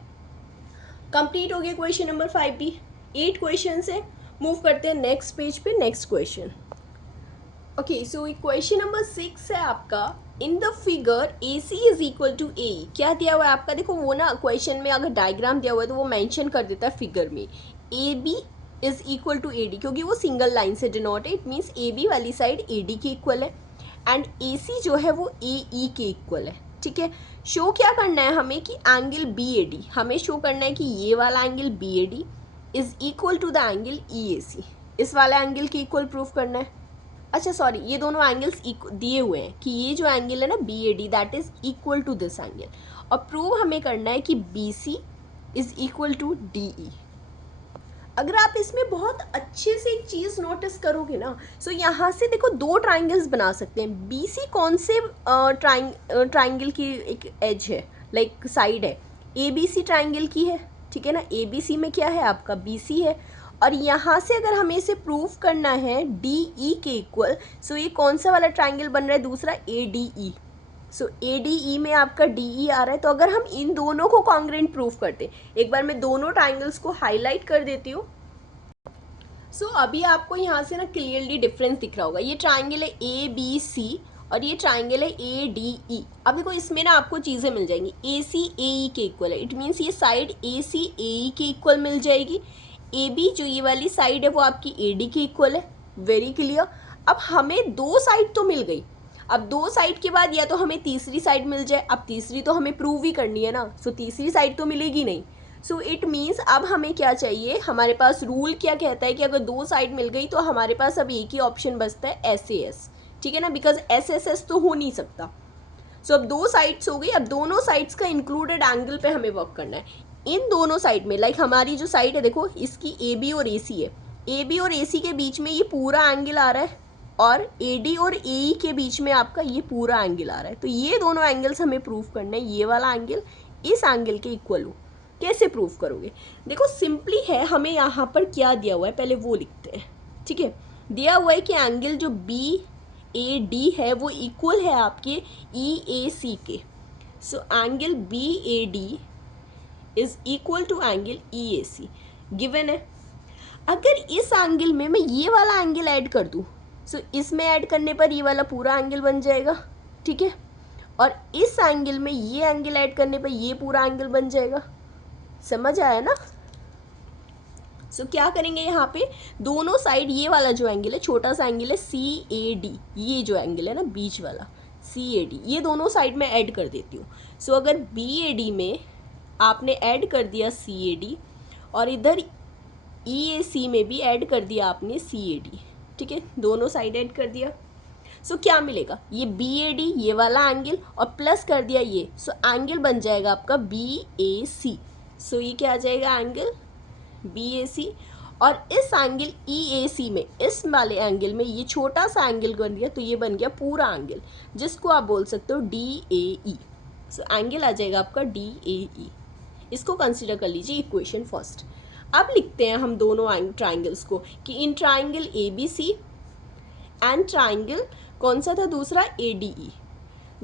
कंप्लीट हो गया क्वेश्चन नंबर 5 भी। 8 क्वेश्चन है, मूव करते हैं नेक्स्ट पेज पे, next question. Okay, so question number 6 है आपका, in the figure AC is equal to AE। क्या दिया हुआ है आपका, देखो वो ना क्वेश्चन में अगर डायग्राम दिया हुआ है तो वो मेंशन कर देता है फिगर में, AB is equal to AD, क्योंकि वो सिंगल लाइन से डिनोट है, इट मीन्स AB वाली साइड AD के इक्वल है एंड AC जो है वो AE के इक्वल है। ठीक है, शो क्या करना है हमें कि एंगल BAD, हमें शो करना है कि ये वाला angle BAD is equal to the angle EAC, इस वाला एंगल के इक्वल प्रूफ करना है। अच्छा सॉरी, ये दोनों एंगल्स दिए हुए हैं कि ये जो एंगल है ना BAD that is equal to this angle, और प्रूव हमें करना है कि BC is equal to DE। अगर आप इसमें बहुत अच्छे से एक चीज़ नोटिस करोगे ना, सो यहाँ से देखो दो ट्राइंगल्स बना सकते हैं। BC कौन से ट्राइंगल की एक एज है, लाइक साइड है, ABC ट्राइंगल की है। ठीक है ना, ABC में क्या है आपका BC है, और यहाँ से अगर हमें इसे प्रूफ करना है DE के इक्वल, सो ये कौन सा वाला ट्राइंगल बन रहा है, दूसरा ADE। सो ADE में आपका DE आ रहा है, तो अगर हम इन दोनों को कॉन्ग्रेंट प्रूफ करते, एक बार मैं दोनों ट्राइंगल्स को हाईलाइट कर देती हूँ। सो अभी आपको यहाँ से ना क्लियरली डिफरेंस दिख रहा होगा, ये ट्राइंगल है ABC और ये ट्राइंगल है ADE। अब देखो इसमें ना आपको चीज़ें मिल जाएंगी, AC AE के इक्वल है, इट मीन्स ये साइड AC AE के इक्वल मिल जाएगी। AB जो ये वाली साइड है वो आपकी AD के इक्वल है, वेरी क्लियर। अब हमें दो साइड तो मिल गई, अब दो साइड के बाद या तो हमें तीसरी साइड मिल जाए, अब तीसरी तो हमें प्रूव ही करनी है ना, सो तीसरी साइड तो मिलेगी नहीं। सो इट मीन्स अब हमें क्या चाहिए, हमारे पास रूल क्या कहता है कि अगर दो साइड मिल गई तो हमारे पास अब एक ही ऑप्शन बचता है SAS। ठीक है ना, बिकॉज SSS तो हो नहीं सकता। सो अब दो साइड्स हो गई, अब दोनों साइड्स का इंक्लूडेड एंगल पे हमें वर्क करना है। इन दोनों साइड में लाइक हमारी जो साइड है देखो, इसकी AB और AC है, AB और AC के बीच में ये पूरा एंगल आ रहा है, और AD और AE के बीच में आपका ये पूरा एंगल आ रहा है, तो ये दोनों एंगल्स हमें प्रूफ करना है, ये वाला एंगल इस एंगल के इक्वल हो। कैसे प्रूफ करोगे, देखो सिंपली है, हमें यहाँ पर क्या दिया हुआ है पहले वो लिखते हैं। ठीक है, दिया हुआ है कि एंगल जो BAD है वो इक्वल है आपके EAC के। So angle BAD is equal to angle EAC given है। अगर इस एंगल में मैं ये वाला एंगल ऐड कर दूँ, सो इसमें ऐड करने पर ये वाला पूरा एंगल बन जाएगा। ठीक है, और इस एंगल में ये एंगल ऐड करने पर ये पूरा एंगल बन जाएगा। समझ आया ना। सो क्या करेंगे यहाँ पे, दोनों साइड ये वाला जो एंगल है, छोटा सा एंगल है CAD, ये जो एंगल है ना बीच वाला CAD, ये दोनों साइड में ऐड कर देती हूँ। सो अगर BAD में आपने ऐड कर दिया CAD और इधर EAC में भी ऐड कर दिया आपने CAD। ठीक है, दोनों साइड ऐड कर दिया, सो क्या मिलेगा, ये BAD ये वाला एंगल और प्लस कर दिया ये, सो एंगल बन जाएगा आपका BAC। सो ये क्या आ जाएगा एंगल BAC। और इस एंगल EAC में, इस वाले एंगल में ये छोटा सा एंगल बन गया, तो ये बन गया पूरा एंगल, जिसको आप बोल सकते हो DAE। सो एंगल आ जाएगा आपका DAE। इसको कंसिडर कर लीजिए इक्वेशन फर्स्ट। अब लिखते हैं हम दोनों ट्राइंगल्स को कि in triangle ABC and triangle कौन सा था दूसरा, ADE,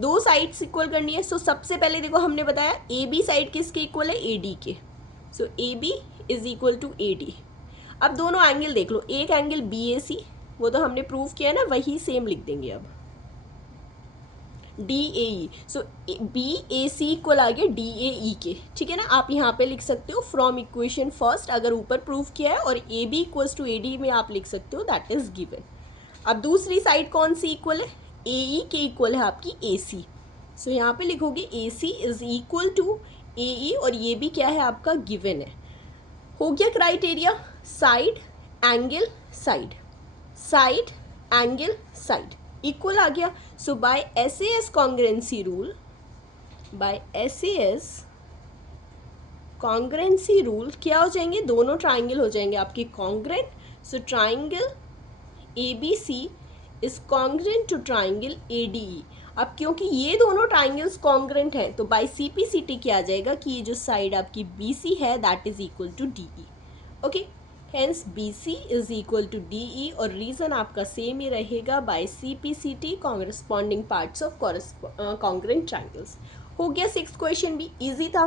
दो साइड्स इक्वल करनी है। सो सबसे पहले देखो हमने बताया AB साइड किसके इक्वल है, AD के। So AB is equal to AD। अब दोनों एंगल देख लो, एक एंगल BAC वो तो हमने प्रूव किया ना, वही सेम लिख देंगे अब DAE। सो BAC इक्वल आ गया DAE के, ठीक है ना। आप यहाँ पे लिख सकते हो फ्रॉम इक्वेशन फर्स्ट, अगर ऊपर प्रूव किया है, और AB इक्वल्स टू AD में आप लिख सकते हो दैट इज गिवन। अब दूसरी साइड कौन सी इक्वल है, AE के इक्वल है आपकी AC। सो यहाँ पे लिखोगे AC is equal to AE, और ये भी क्या है आपका गिवन है। हो गया criteria, side angle side, side angle side equal आ गया। So by SAS congruency rule, by SAS congruency rule क्या हो जाएंगे, दोनों ट्राइंगल हो जाएंगे आपके congruent. So triangle ABC is congruent to triangle ADE। अब क्योंकि ये दोनों ट्राइंगल्स कॉन्ग्रेंट हैं, तो बाय CPCT क्या आ जाएगा कि ये जो साइड आपकी BC है that is equal to DE। Okay, hence BC is equal to DE, और रीजन आपका सेम ही रहेगा by CPCT corresponding parts of congruent triangles. हो गया 6th क्वेश्चन भी इजी था।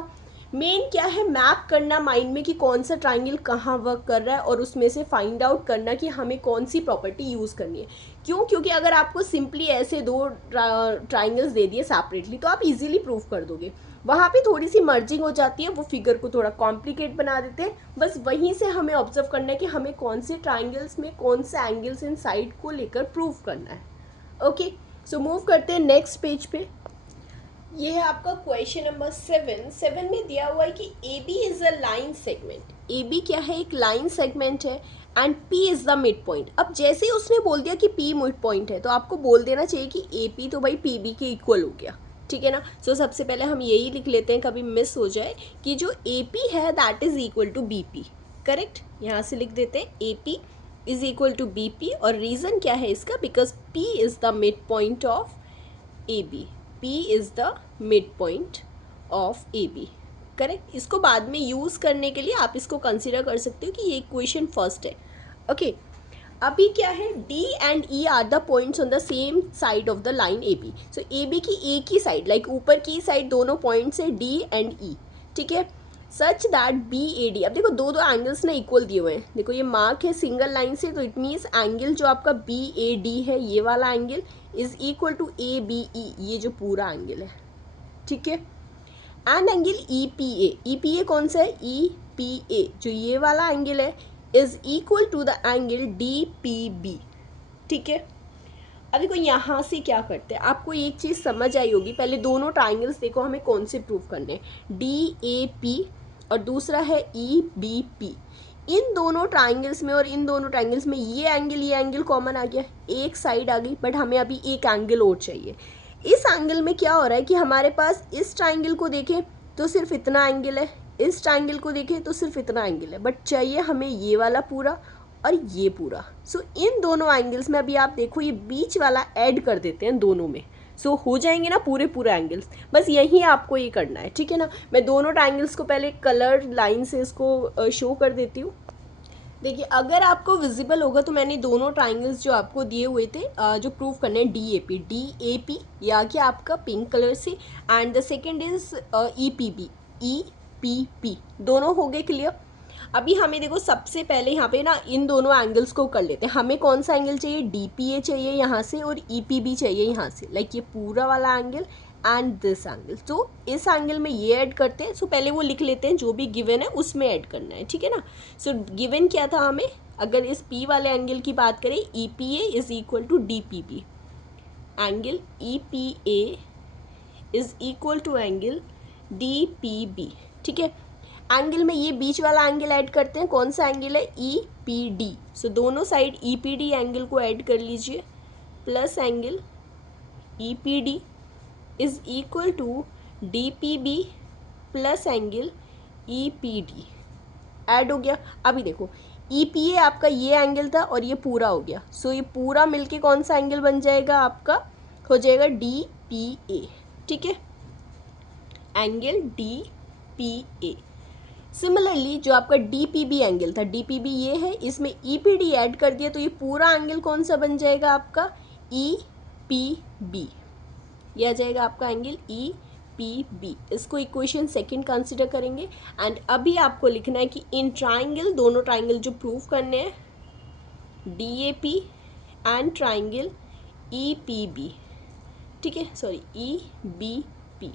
मेन क्या है, मैप करना माइंड में कि कौन सा ट्राइंगल कहाँ वर्क कर रहा है, और उसमें से फाइंड आउट करना कि हमें कौन सी प्रॉपर्टी यूज़ करनी है। क्यों, क्योंकि अगर आपको सिंपली ऐसे दो ट्राइंगल्स दे दिए सेपरेटली तो आप इजीली प्रूव कर दोगे, वहाँ पे थोड़ी सी मर्जिंग हो जाती है, वो फिगर को थोड़ा कॉम्प्लिकेट बना देते हैं। बस वहीं से हमें ऑब्जर्व करना है कि हमें कौन से ट्राइंगल्स में कौन से एंगल्स इन साइड को लेकर प्रूव करना है। ओके, सो मूव करते हैं नेक्स्ट पेज पे। ये है आपका क्वेश्चन नंबर 7 में दिया हुआ है कि AB is a line segment. AB क्या है, एक लाइन सेगमेंट है, and P is the mid point. अब जैसे ही उसने बोल दिया कि P मिड पॉइंट है, तो आपको बोल देना चाहिए कि AP तो भाई PB के इक्वल हो गया, ठीक है ना। सो सबसे पहले हम यही लिख लेते हैं, कभी मिस हो जाए, कि जो AP है that is equal to BP। Correct, यहाँ से लिख देते हैं AP is equal to BP, और रीज़न क्या है इसका, because P is the mid point of AB। P is the mid point of AB। Correct, इसको बाद में यूज़ करने के लिए आप इसको कंसिडर कर सकते हो कि ये इक्वेशन फर्स्ट है। ओके, अभी क्या है, D and E are the points on the same side of the line AB। So AB की एक ही साइड, लाइक ऊपर की साइड दोनों पॉइंट्स है D एंड E, ठीक है, सच दैट BAD। अब देखो दो एंगल्स ना इक्वल दिए हुए हैं, देखो ये मार्क है सिंगल लाइन से, तो इट मीन्स एंगल जो आपका BAD है, ये वाला angle is equal to ABE, ये जो पूरा एंगल है, ठीक है। एंड एंगल EPA कौन सा है, EPA जो ये वाला एंगल है is equal to the angle DPB, ठीक है। अब देखो यहाँ से क्या करते हैं, आपको एक चीज़ समझ आई होगी। पहले दोनों ट्राइंगल्स देखो हमें कौन से प्रूव करने हैं, DAP और दूसरा है EBP। इन दोनों ट्राइंगल्स में और इन दोनों ट्राइंगल्स में ये एंगल कॉमन आ गया, एक साइड आ गई, बट हमें अभी एक एंगल और चाहिए। इस एंगल में क्या हो रहा है कि हमारे पास इस ट्राइंगल को देखें तो सिर्फ इतना एंगल है, इस ट्राइंगल को देखें तो सिर्फ इतना एंगल है, बट चाहिए हमें ये वाला पूरा और ये पूरा। सो इन दोनों एंगल्स में अभी आप देखो ये बीच वाला ऐड कर देते हैं दोनों में, सो हो जाएंगे ना पूरे एंगल्स। बस यही आपको ये करना है, ठीक है ना। मैं दोनों ट्राइंगल्स को पहले कलर लाइन से इसको शो कर देती हूँ। देखिए अगर आपको विजिबल होगा तो मैंने दोनों ट्राइंगल्स जो आपको दिए हुए थे जो प्रूव करने हैं, DAP ये आ गया आपका पिंक कलर से, and the second is EPP, दोनों हो गए क्लियर। अभी हमें देखो सबसे पहले यहाँ पे ना इन दोनों एंगल्स को कर लेते हैं। हमें कौन सा एंगल चाहिए, DPA चाहिए यहाँ से और EPB चाहिए यहाँ से, लाइक ये पूरा वाला एंगल एंड दिस एंगल। तो इस एंगल में ये ऐड करते हैं। सो पहले वो लिख लेते हैं जो भी गिवन है उसमें ऐड करना है, ठीक है ना। सो गिवन क्या था हमें, अगर इस P वाले एंगल की बात करें, EPA is equal to DPB, angle EPA is equal to angle DPB, ठीक है। एंगल में ये बीच वाला एंगल ऐड करते हैं, कौन सा एंगल है, EPD। सो दोनों साइड EPD एंगल को ऐड कर लीजिए, plus angle E P D is equal to D P B plus angle E P D. Add हो गया। अभी देखो ई पी ए आपका ये एंगल था और ये पूरा हो गया, सो ये पूरा मिलके कौन सा एंगल बन जाएगा आपका, हो जाएगा डी पी ए। ठीक है, एंगल डी पी ए। सिमिलरली जो आपका डी पी बी एंगल था, डी पी बी ये है, इसमें ई पी डी ऐड कर दिया तो ये पूरा एंगल कौन सा बन जाएगा आपका, ई पी बी। यह आ जाएगा आपका एंगल ई पी बी। इसको इक्वेशन सेकंड कंसिडर करेंगे। एंड अभी आपको लिखना है कि इन ट्राइंगल, दोनों ट्राइंगल जो प्रूव करने हैं, D A P and triangle E P B. ठीक है, sorry E B P.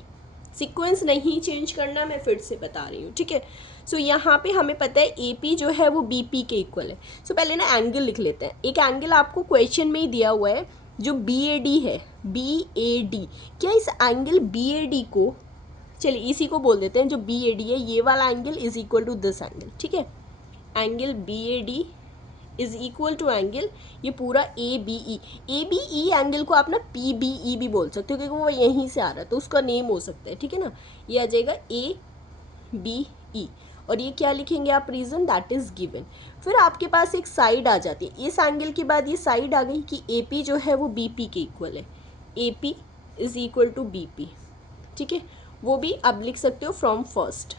Sequence नहीं चेंज करना, मैं फिर से बता रही हूँ। ठीक है, सो यहाँ पे हमें पता है ए पी जो है वो बी पी के इक्वल है। सो पहले ना एंगल लिख लेते हैं। एक एंगल आपको क्वेश्चन में ही दिया हुआ है जो बी ए डी है, बी ए डी। क्या इस एंगल बी ए डी को, चलिए इसी को बोल देते हैं, जो बी ए डी है ये वाला angle is equal to this angle. ठीक है, angle B A D is equal to angle ये पूरा A B E. A B E angle को आप ना पी बी ई भी बोल सकते हो क्योंकि वो यहीं से आ रहा है तो उसका नेम हो सकता है। ठीक है ना, ये आ जाएगा ए बी ई। और ये क्या लिखेंगे आप, रीजन दैट इज गिवन। फिर आपके पास एक साइड आ जाती है, इस एंगल के बाद ये साइड आ गई कि ए पी जो है वो बी पी के इक्वल है, A P is equal to B P. ठीक है, वो भी अब लिख सकते हो फ्रॉम फर्स्ट।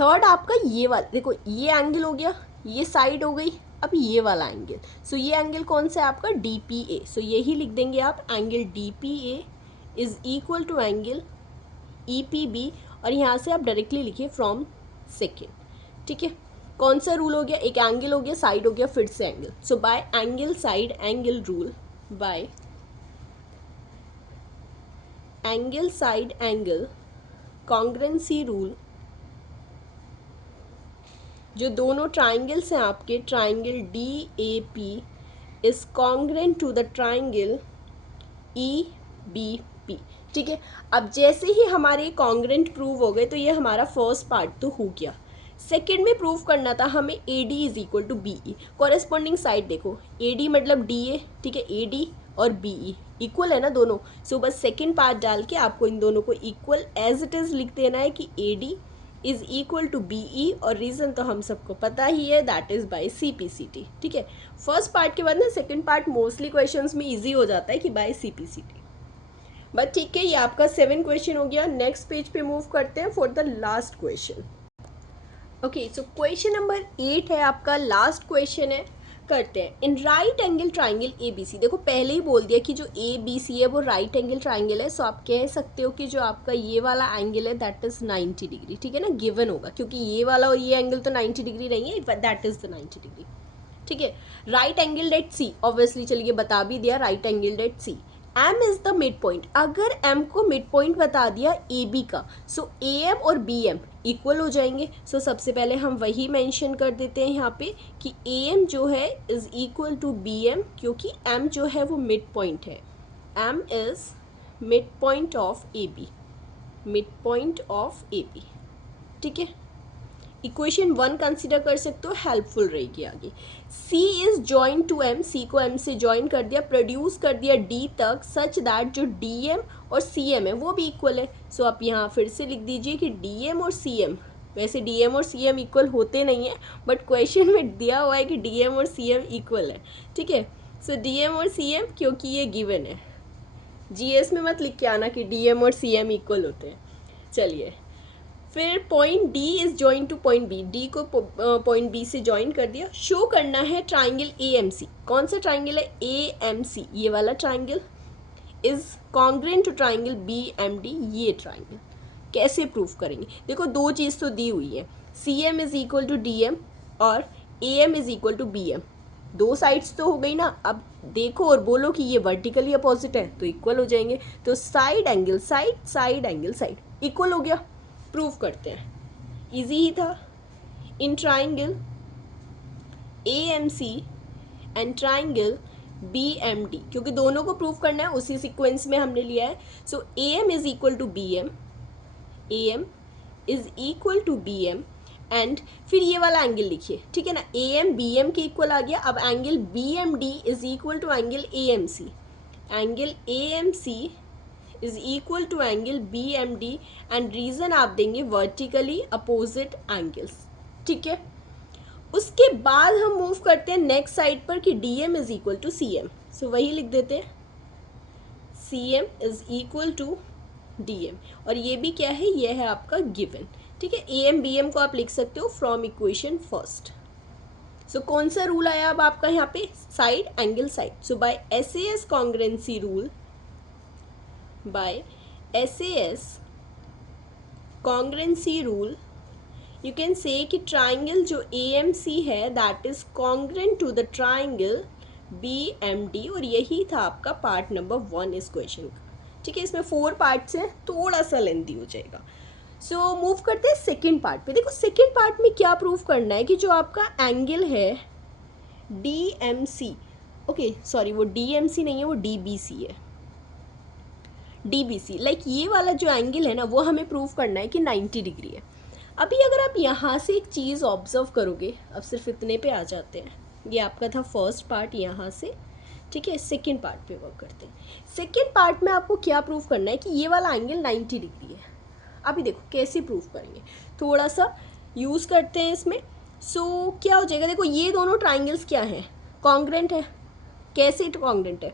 थर्ड आपका ये वाला, देखो ये एंगल हो गया, ये साइड हो गई, अब ये वाला एंगल। सो ये एंगल कौन सा है आपका, डी पी ए। सो यही लिख देंगे आप, angle D P A is equal to angle E P B. और यहाँ से आप डायरेक्टली लिखिए फ्रॉम सेकेंड। ठीक है, कौन सा रूल हो गया, एक एंगल हो गया, साइड हो गया, फिर से angle. So by angle side angle rule, by angle side angle congruency rule, जो दोनों ट्राइंगल्स हैं आपके, triangle D A P is congruent to the triangle E B P. ठीक है, अब जैसे ही हमारे कॉन्ग्रेंट प्रूव हो गए तो ये हमारा फर्स्ट पार्ट तो हो गया। सेकेंड में प्रूव करना था हमें A D is equal to B E. Corresponding side देखो, ए डी मतलब डी ए। ठीक है, ए डी और बी ई इक्वल है ना दोनों। सो बस सेकेंड पार्ट डाल के आपको इन दोनों को इक्वल एज इट इज़ लिख देना है कि A D is equal to B E. और रीज़न तो हम सबको पता ही है, that is by C P C T. ठीक है, फर्स्ट पार्ट के बाद ना सेकेंड पार्ट मोस्टली क्वेश्चंस में ईजी हो जाता है कि by C P C T. But ठीक है, ये आपका 7 क्वेश्चन हो गया। नेक्स्ट पेज पे मूव करते हैं for the last question. Okay, so question number 8 है आपका, लास्ट क्वेश्चन है, करते हैं। In right angle triangle A B C, देखो पहले ही बोल दिया कि जो ए बी सी है वो राइट एंगल ट्राइंगल है। सो आप कह सकते हो कि जो आपका ये वाला एंगल है दैट इज़ 90 डिग्री। ठीक है ना, गिवन होगा क्योंकि ये वाला और ये एंगल तो 90 डिग्री नहीं है, दैट इज़ द 90 डिग्री। ठीक है, right angle at C, obviously चलिए बता भी दिया, right angle at C. M is the mid point, अगर M को मिड पॉइंट बता दिया ए बी का, सो ए एम और बी एम इक्वल हो जाएंगे। सो सबसे पहले हम वही मेंशन कर देते हैं यहाँ पे कि ए एम जो है is equal to B M, क्योंकि M जो है वो मिड पॉइंट है। M is mid point of A B, mid point of A B. ठीक है, इक्वेशन 1 कंसिडर कर सकते हो, हेल्पफुल रहेगी आगे। C is join to M, C को M से जॉइन कर दिया, प्रोड्यूस कर दिया D तक, सच दैट जो DM और CM है वो भी इक्वल है। सो आप यहाँ फिर से लिख दीजिए कि DM और CM, वैसे DM और CM इक्वल होते नहीं है बट क्वेश्चन में दिया हुआ है कि DM और CM इक्वल है। ठीक है, सो DM और CM क्योंकि ये गिवन है, GS में मत लिख के आना कि DM और CM इक्वल होते हैं। चलिए, फिर point D is join two point B, D को पॉइंट B से जॉइन कर दिया। शो करना है ट्राइंगल AMC, कौन सा ट्राइंगल है, AMC, ये वाला triangle is congruent to triangle BMD, ये ट्राइंगल। कैसे प्रूफ करेंगे, देखो दो चीज़ तो दी हुई है, CM is equal to DM और AM is equal to BM, दो साइड्स तो हो गई ना। अब देखो और बोलो कि ये वर्टिकली अपोजिट है तो इक्वल हो जाएंगे। तो side angle side, side angle side, equal हो गया। प्रूफ करते हैं, इजी ही था। In triangle AMC and triangle BMD, क्योंकि दोनों को प्रूफ करना है उसी सीक्वेंस में हमने लिया है। So AM is equal to BM, AM is equal to BM and फिर ये वाला एंगल लिखिए, ठीक है ना, ए एम बी एम के इक्वल आ गया। अब angle B M D is equal to angle A M C, angle A M C is equal to angle B M D, and reason आप देंगे वर्टिकली अपोजिट एंगल्स, ठीक है। उसके बाद हम मूव करते हैं नेक्स्ट साइड पर कि D M is equal to C M, so वही लिख देते हैं, C M is equal to D M, और ये भी क्या है, ये है आपका गिवन, ठीक है। ए एम बी एम को आप लिख सकते हो फ्रॉम इक्वेशन फर्स्ट। सो कौन सा रूल आया अब आपका यहाँ पे, side angle side. So by SAS congruency rule, by SAS congruency rule you can say कि ट्राइंगल जो AMC है that is congruent to the triangle BMD, और यही था आपका पार्ट नंबर 1 इस क्वेश्चन का, ठीक है। इसमें 4 पार्ट्स हैं, थोड़ा सा लेंथी हो जाएगा। सो मूव करते हैं सेकेंड पार्ट पे। देखो सेकेंड पार्ट में क्या प्रूव करना है कि जो आपका एंगल है DMC, ओके सॉरी वो DMC नहीं है, वो DBC है, DBC लाइक ये वाला जो एंगल है ना वो हमें प्रूव करना है कि 90 डिग्री है। अभी अगर आप यहाँ से एक चीज़ ऑब्जर्व करोगे, अब सिर्फ इतने पे आ जाते हैं, ये आपका था फर्स्ट पार्ट यहाँ से, ठीक है। सेकेंड पार्ट पे वर्क करते हैं। सेकेंड पार्ट में आपको क्या प्रूव करना है कि ये वाला एंगल 90 डिग्री है। अभी देखो कैसे प्रूव करेंगे, थोड़ा सा यूज़ करते हैं इसमें। सो क्या हो जाएगा, देखो ये दोनों ट्राइंगल्स क्या हैं, कॉन्ग्रेंट है। कैसे कॉन्ग्रेंट है,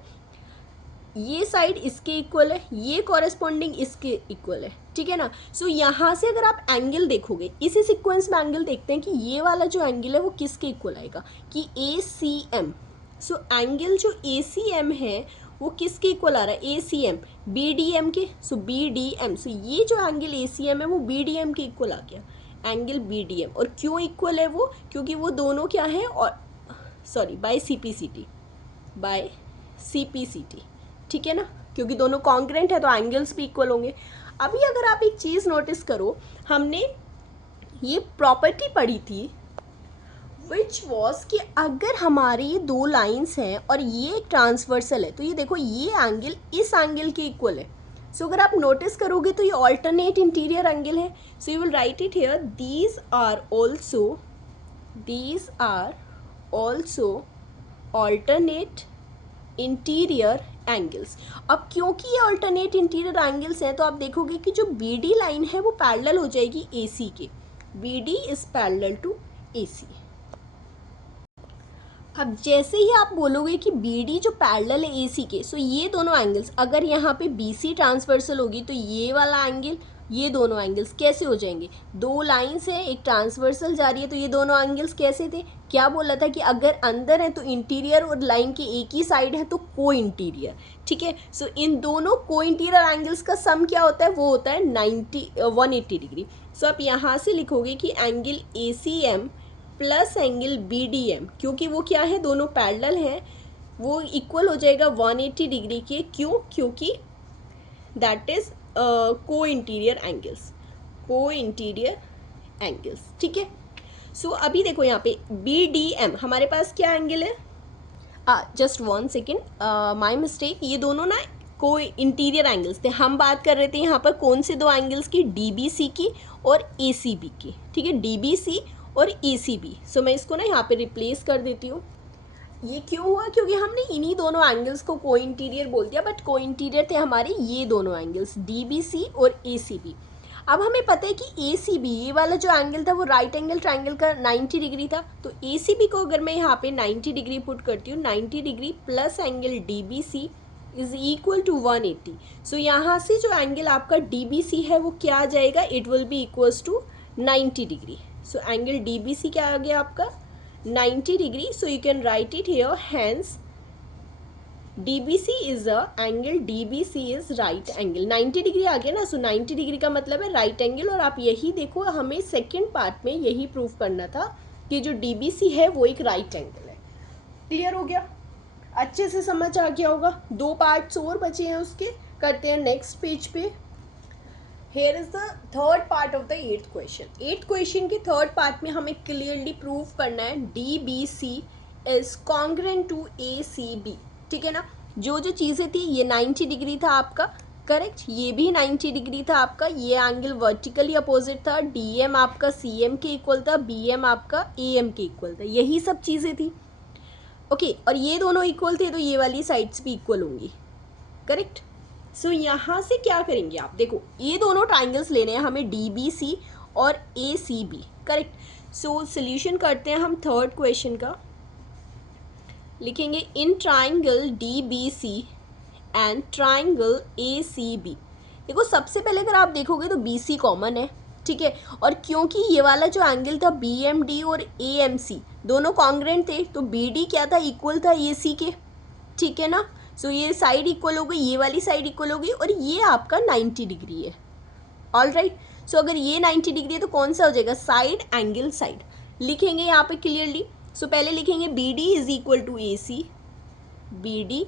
ये साइड इसके इक्वल है, ये कॉरेस्पॉन्डिंग इसके इक्वल है, ठीक है ना। सो यहाँ से अगर आप एंगल देखोगे, इसी सीक्वेंस में एंगल देखते हैं कि ये वाला जो एंगल है वो किसके इक्वल आएगा, कि ACM। सो एंगल जो ACM है वो किसके इक्वल आ रहा है, ACM BDM के। सो BDM, सो ये जो एंगल ACM है वो BDM के इक्वल आ गया, एंगल BDM। और क्यों इक्वल है वो, क्योंकि वो दोनों क्या है, और सॉरी बाय CPCT, ठीक है ना, क्योंकि दोनों कॉन्ग्रेंट है तो एंगल्स भी इक्वल होंगे। अभी अगर आप एक चीज़ नोटिस करो, हमने ये प्रॉपर्टी पढ़ी थी विच वॉज कि अगर हमारी 2 लाइंस हैं और ये एक ट्रांसवर्सल है, तो ये देखो ये एंगल इस एंगल के इक्वल है। सो अगर आप नोटिस करोगे तो ये ऑल्टरनेट इंटीरियर एंगल है। So you will write it here, these are also alternate interior angles. अब क्योंकि ये अल्टरनेट इंटीरियर एंगल्स हैं तो आप देखोगे कि जो BD लाइन है वो पैरेलल हो जाएगी AC के, BD is parallel to AC। अब जैसे ही आप बोलोगे कि BD जो पैरेलल है AC के, सो ये दोनों एंगल्स, अगर यहाँ पे BC ट्रांसवर्सल होगी तो ये वाला एंगल, ये दोनों एंगल्स कैसे हो जाएंगे, 2 लाइंस हैं, एक ट्रांसवर्सल जा रही है, तो ये दोनों एंगल्स कैसे थे, क्या बोला था कि अगर अंदर है तो इंटीरियर और लाइन की एक ही साइड है तो को इंटीरियर, ठीक है। सो इन दोनों को इंटीरियर एंगल्स का सम क्या होता है, वो होता है 180 डिग्री। सो आप यहाँ से लिखोगे कि angle ACM plus angle BDM, क्योंकि वो क्या है, दोनों पैरेलल हैं, वो इक्वल हो जाएगा 180 डिग्री के। क्यों, क्योंकि दैट इज को इंटीरियर एंगल्स, ठीक है। सो अभी देखो यहाँ पे BDM हमारे पास क्या एंगल है, जस्ट 1 सेकेंड, माई मिस्टेक, ये दोनों ना को इंटीरियर एंगल्स थे। हम बात कर रहे थे यहाँ पर कौन से 2 एंगल्स की, DBC की और ACB की, ठीक है, DBC और ACB। सो मैं इसको ना यहाँ पे रिप्लेस कर देती हूँ। ये क्यों हुआ, क्योंकि हमने इन्हीं दोनों एंगल्स को को इंटीरियर बोल दिया, बट को इंटीरियर थे हमारे ये दोनों एंगल्स DBC और ACB। अब हमें पता है कि ACB ये वाला जो एंगल था वो राइट एंगल ट्राइंगल का 90 डिग्री था, तो ACB को अगर मैं यहाँ पे 90 डिग्री पुट करती हूँ, 90 degree plus angle DBC is equal to 180। So यहाँ से जो एंगल आपका DBC है वो क्या आ जाएगा, it will be equals to 90 degree. So angle DBC क्या आ गया आपका, 90 degree. So you can write it here, hence DBC is a angle, DBC is right angle. 90 degree आ गया ना, सो 90 डिग्री का मतलब है राइट एंगल। और आप यही देखो, हमें सेकेंड पार्ट में यही प्रूव करना था कि जो DBC है वो एक राइट एंगल है। क्लियर हो गया, अच्छे से समझ आ गया होगा। 2 पार्ट्स और बचे हैं उसके, करते हैं नेक्स्ट पेज पे। Here is the third part of the 8th question. 8th question के थर्ड पार्ट में हमें क्लियरली प्रूव करना है DBC is congruent to ACB, ठीक है ना। जो जो चीज़ें थी, ये 90 डिग्री था आपका, करेक्ट, ये भी 90 डिग्री था आपका, ये एंगल वर्टिकली अपोजिट था, DM आपका CM के इक्वल था, BM आपका AM के इक्वल था, यही सब चीज़ें थी। ओके, और ये दोनों इक्वल थे तो ये वाली साइड्स भी इक्वल होंगी। करेक्ट। सो यहाँ से क्या करेंगे आप, देखो ये दोनों ट्राइंगल्स लेने हैं हमें, DBC और ACB। करेक्ट। सो सोल्यूशन करते हैं हम थर्ड क्वेश्चन का। लिखेंगे in triangle DBC and triangle ACB। देखो सबसे पहले अगर आप देखोगे तो BC कॉमन है, ठीक है, और क्योंकि ये वाला जो एंगल था BMD और AMC दोनों कॉन्ग्रेंट थे तो BD क्या था, इक्वल था AC के, ठीक है ना। सो ये साइड इक्वल हो गई, ये वाली साइड इक्वल हो गई, और ये आपका 90 डिग्री है। All right. सो अगर ये 90 डिग्री है तो कौन सा हो जाएगा, साइड एंगल साइड। लिखेंगे यहाँ पे क्लियरली। सो पहले लिखेंगे BD is equal to AC, BD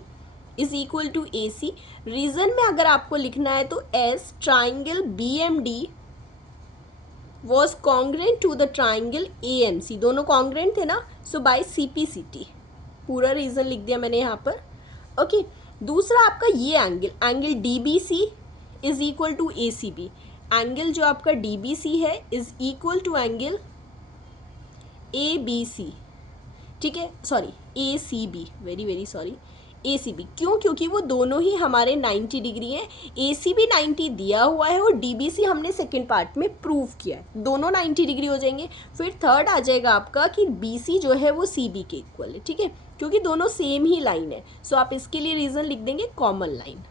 is equal to AC। Reason में अगर आपको लिखना है तो as triangle BMD was congruent to the triangle AMC, दोनों कॉन्ग्रेंट थे ना, सो बाय CPCT। पूरा रीजन लिख दिया मैंने यहाँ पर। ओके, दूसरा आपका ये angle DBC is equal to ACB। Angle जो आपका DBC है is equal to angle ABC, ठीक है, sorry ACB, very very sorry, ACB। क्यों, क्योंकि वो दोनों ही हमारे 90 डिग्री हैं। ACB 90 दिया हुआ है और DBC हमने सेकेंड पार्ट में प्रूव किया है, दोनों 90 डिग्री हो जाएंगे। फिर थर्ड आ जाएगा आपका कि BC जो है वो CB के इक्वल है, ठीक है, क्योंकि दोनों सेम ही लाइन है। सो आप इसके लिए रीज़न लिख देंगे कॉमन लाइन।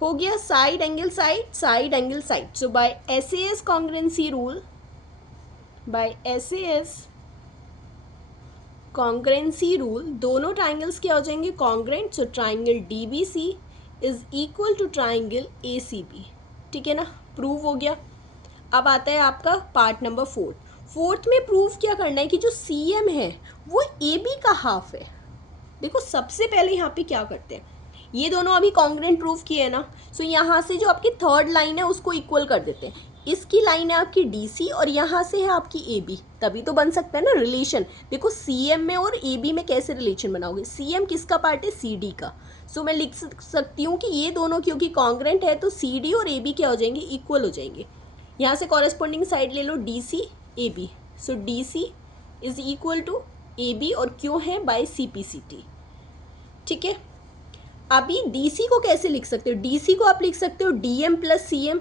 हो गया side angle side, side angle side. So by SAS congruency rule, by SAS congruency rule दोनों ट्राइंगल्स क्या हो जाएंगे, congruent. So triangle DBC is equal to triangle ACB, ठीक है ना, प्रूव हो गया। अब आता है आपका पार्ट नंबर फोर्थ में प्रूव क्या करना है कि जो CM है वो AB का हाफ है। देखो सबसे पहले यहाँ पे क्या करते हैं, ये दोनों अभी कॉन्ग्रेंट प्रूव किए हैं ना, सो यहाँ से जो आपकी थर्ड लाइन है उसको इक्वल कर देते हैं। इसकी लाइन है आपकी DC और यहाँ से है आपकी AB, तभी तो बन सकता है ना रिलेशन। देखो CM में और AB में कैसे रिलेशन बनाओगे, CM किसका पार्ट है, CD का। सो मैं लिख सकती हूँ कि ये दोनों क्योंकि कॉन्ग्रेंट है तो CD और AB क्या हो जाएंगे, इक्वल हो जाएंगे। यहाँ से कॉरेस्पॉन्डिंग साइड ले लो DC AB। So DC is equal to AB और क्यों है, बाय CPCT, ठीक है। अभी DC को कैसे लिख सकते हो, DC को आप लिख सकते हो DM प्लस CM।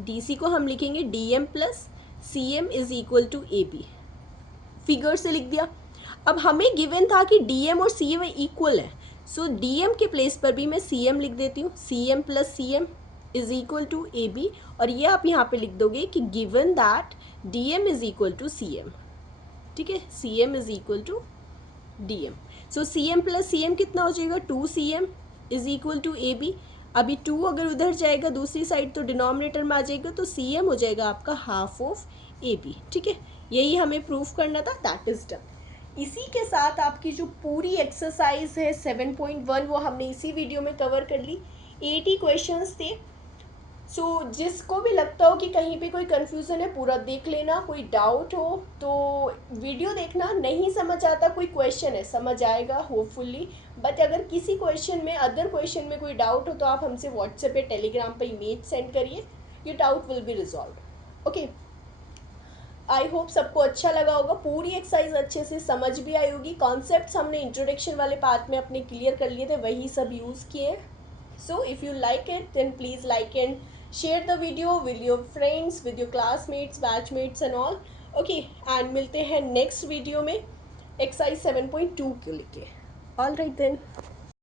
DC को हम लिखेंगे DM plus CM is equal to AB, figure से लिख दिया। अब हमें गिवन था कि DM और CM इक्वल है, सो DM के प्लेस पर भी मैं CM लिख देती हूँ, CM plus CM is equal to AB, और ये आप यहाँ पे लिख दोगे कि given that DM is equal to CM, ठीक है, CM is equal to DM। So CM plus CM कितना हो जाएगा, 2CM is equal to AB। अभी 2 अगर उधर जाएगा दूसरी साइड तो डिनोमिनेटर में आ जाएगा, तो CM हो जाएगा आपका हाफ ऑफ AB, ठीक है। यही हमें प्रूफ करना था, दैट इज डन। इसी के साथ आपकी जो पूरी एक्सरसाइज है 7.1 वो हमने इसी वीडियो में कवर कर ली। 80 क्वेश्चंस थे। सो जिसको भी लगता हो कि कहीं पे कोई कन्फ्यूज़न है पूरा देख लेना, कोई डाउट हो तो वीडियो देखना, नहीं समझ आता कोई क्वेश्चन है समझ आएगा होपफुली। बट अगर किसी क्वेश्चन में, अदर क्वेश्चन में कोई डाउट हो तो आप हमसे व्हाट्सएप पे, टेलीग्राम पे इमेज सेंड करिए, ये doubt will be resolve. Okay, I hope सबको अच्छा लगा होगा, पूरी एक्सरसाइज अच्छे से समझ भी आई होगी। कॉन्सेप्ट्स हमने इंट्रोडक्शन वाले पार्ट में अपने क्लियर कर लिए थे, वही सब यूज़ किए। So if you like it then please like and share the video with your friends, with your classmates, batchmates and all. Okay, and मिलते हैं next video में exercise 7.2 के लेके। All right then.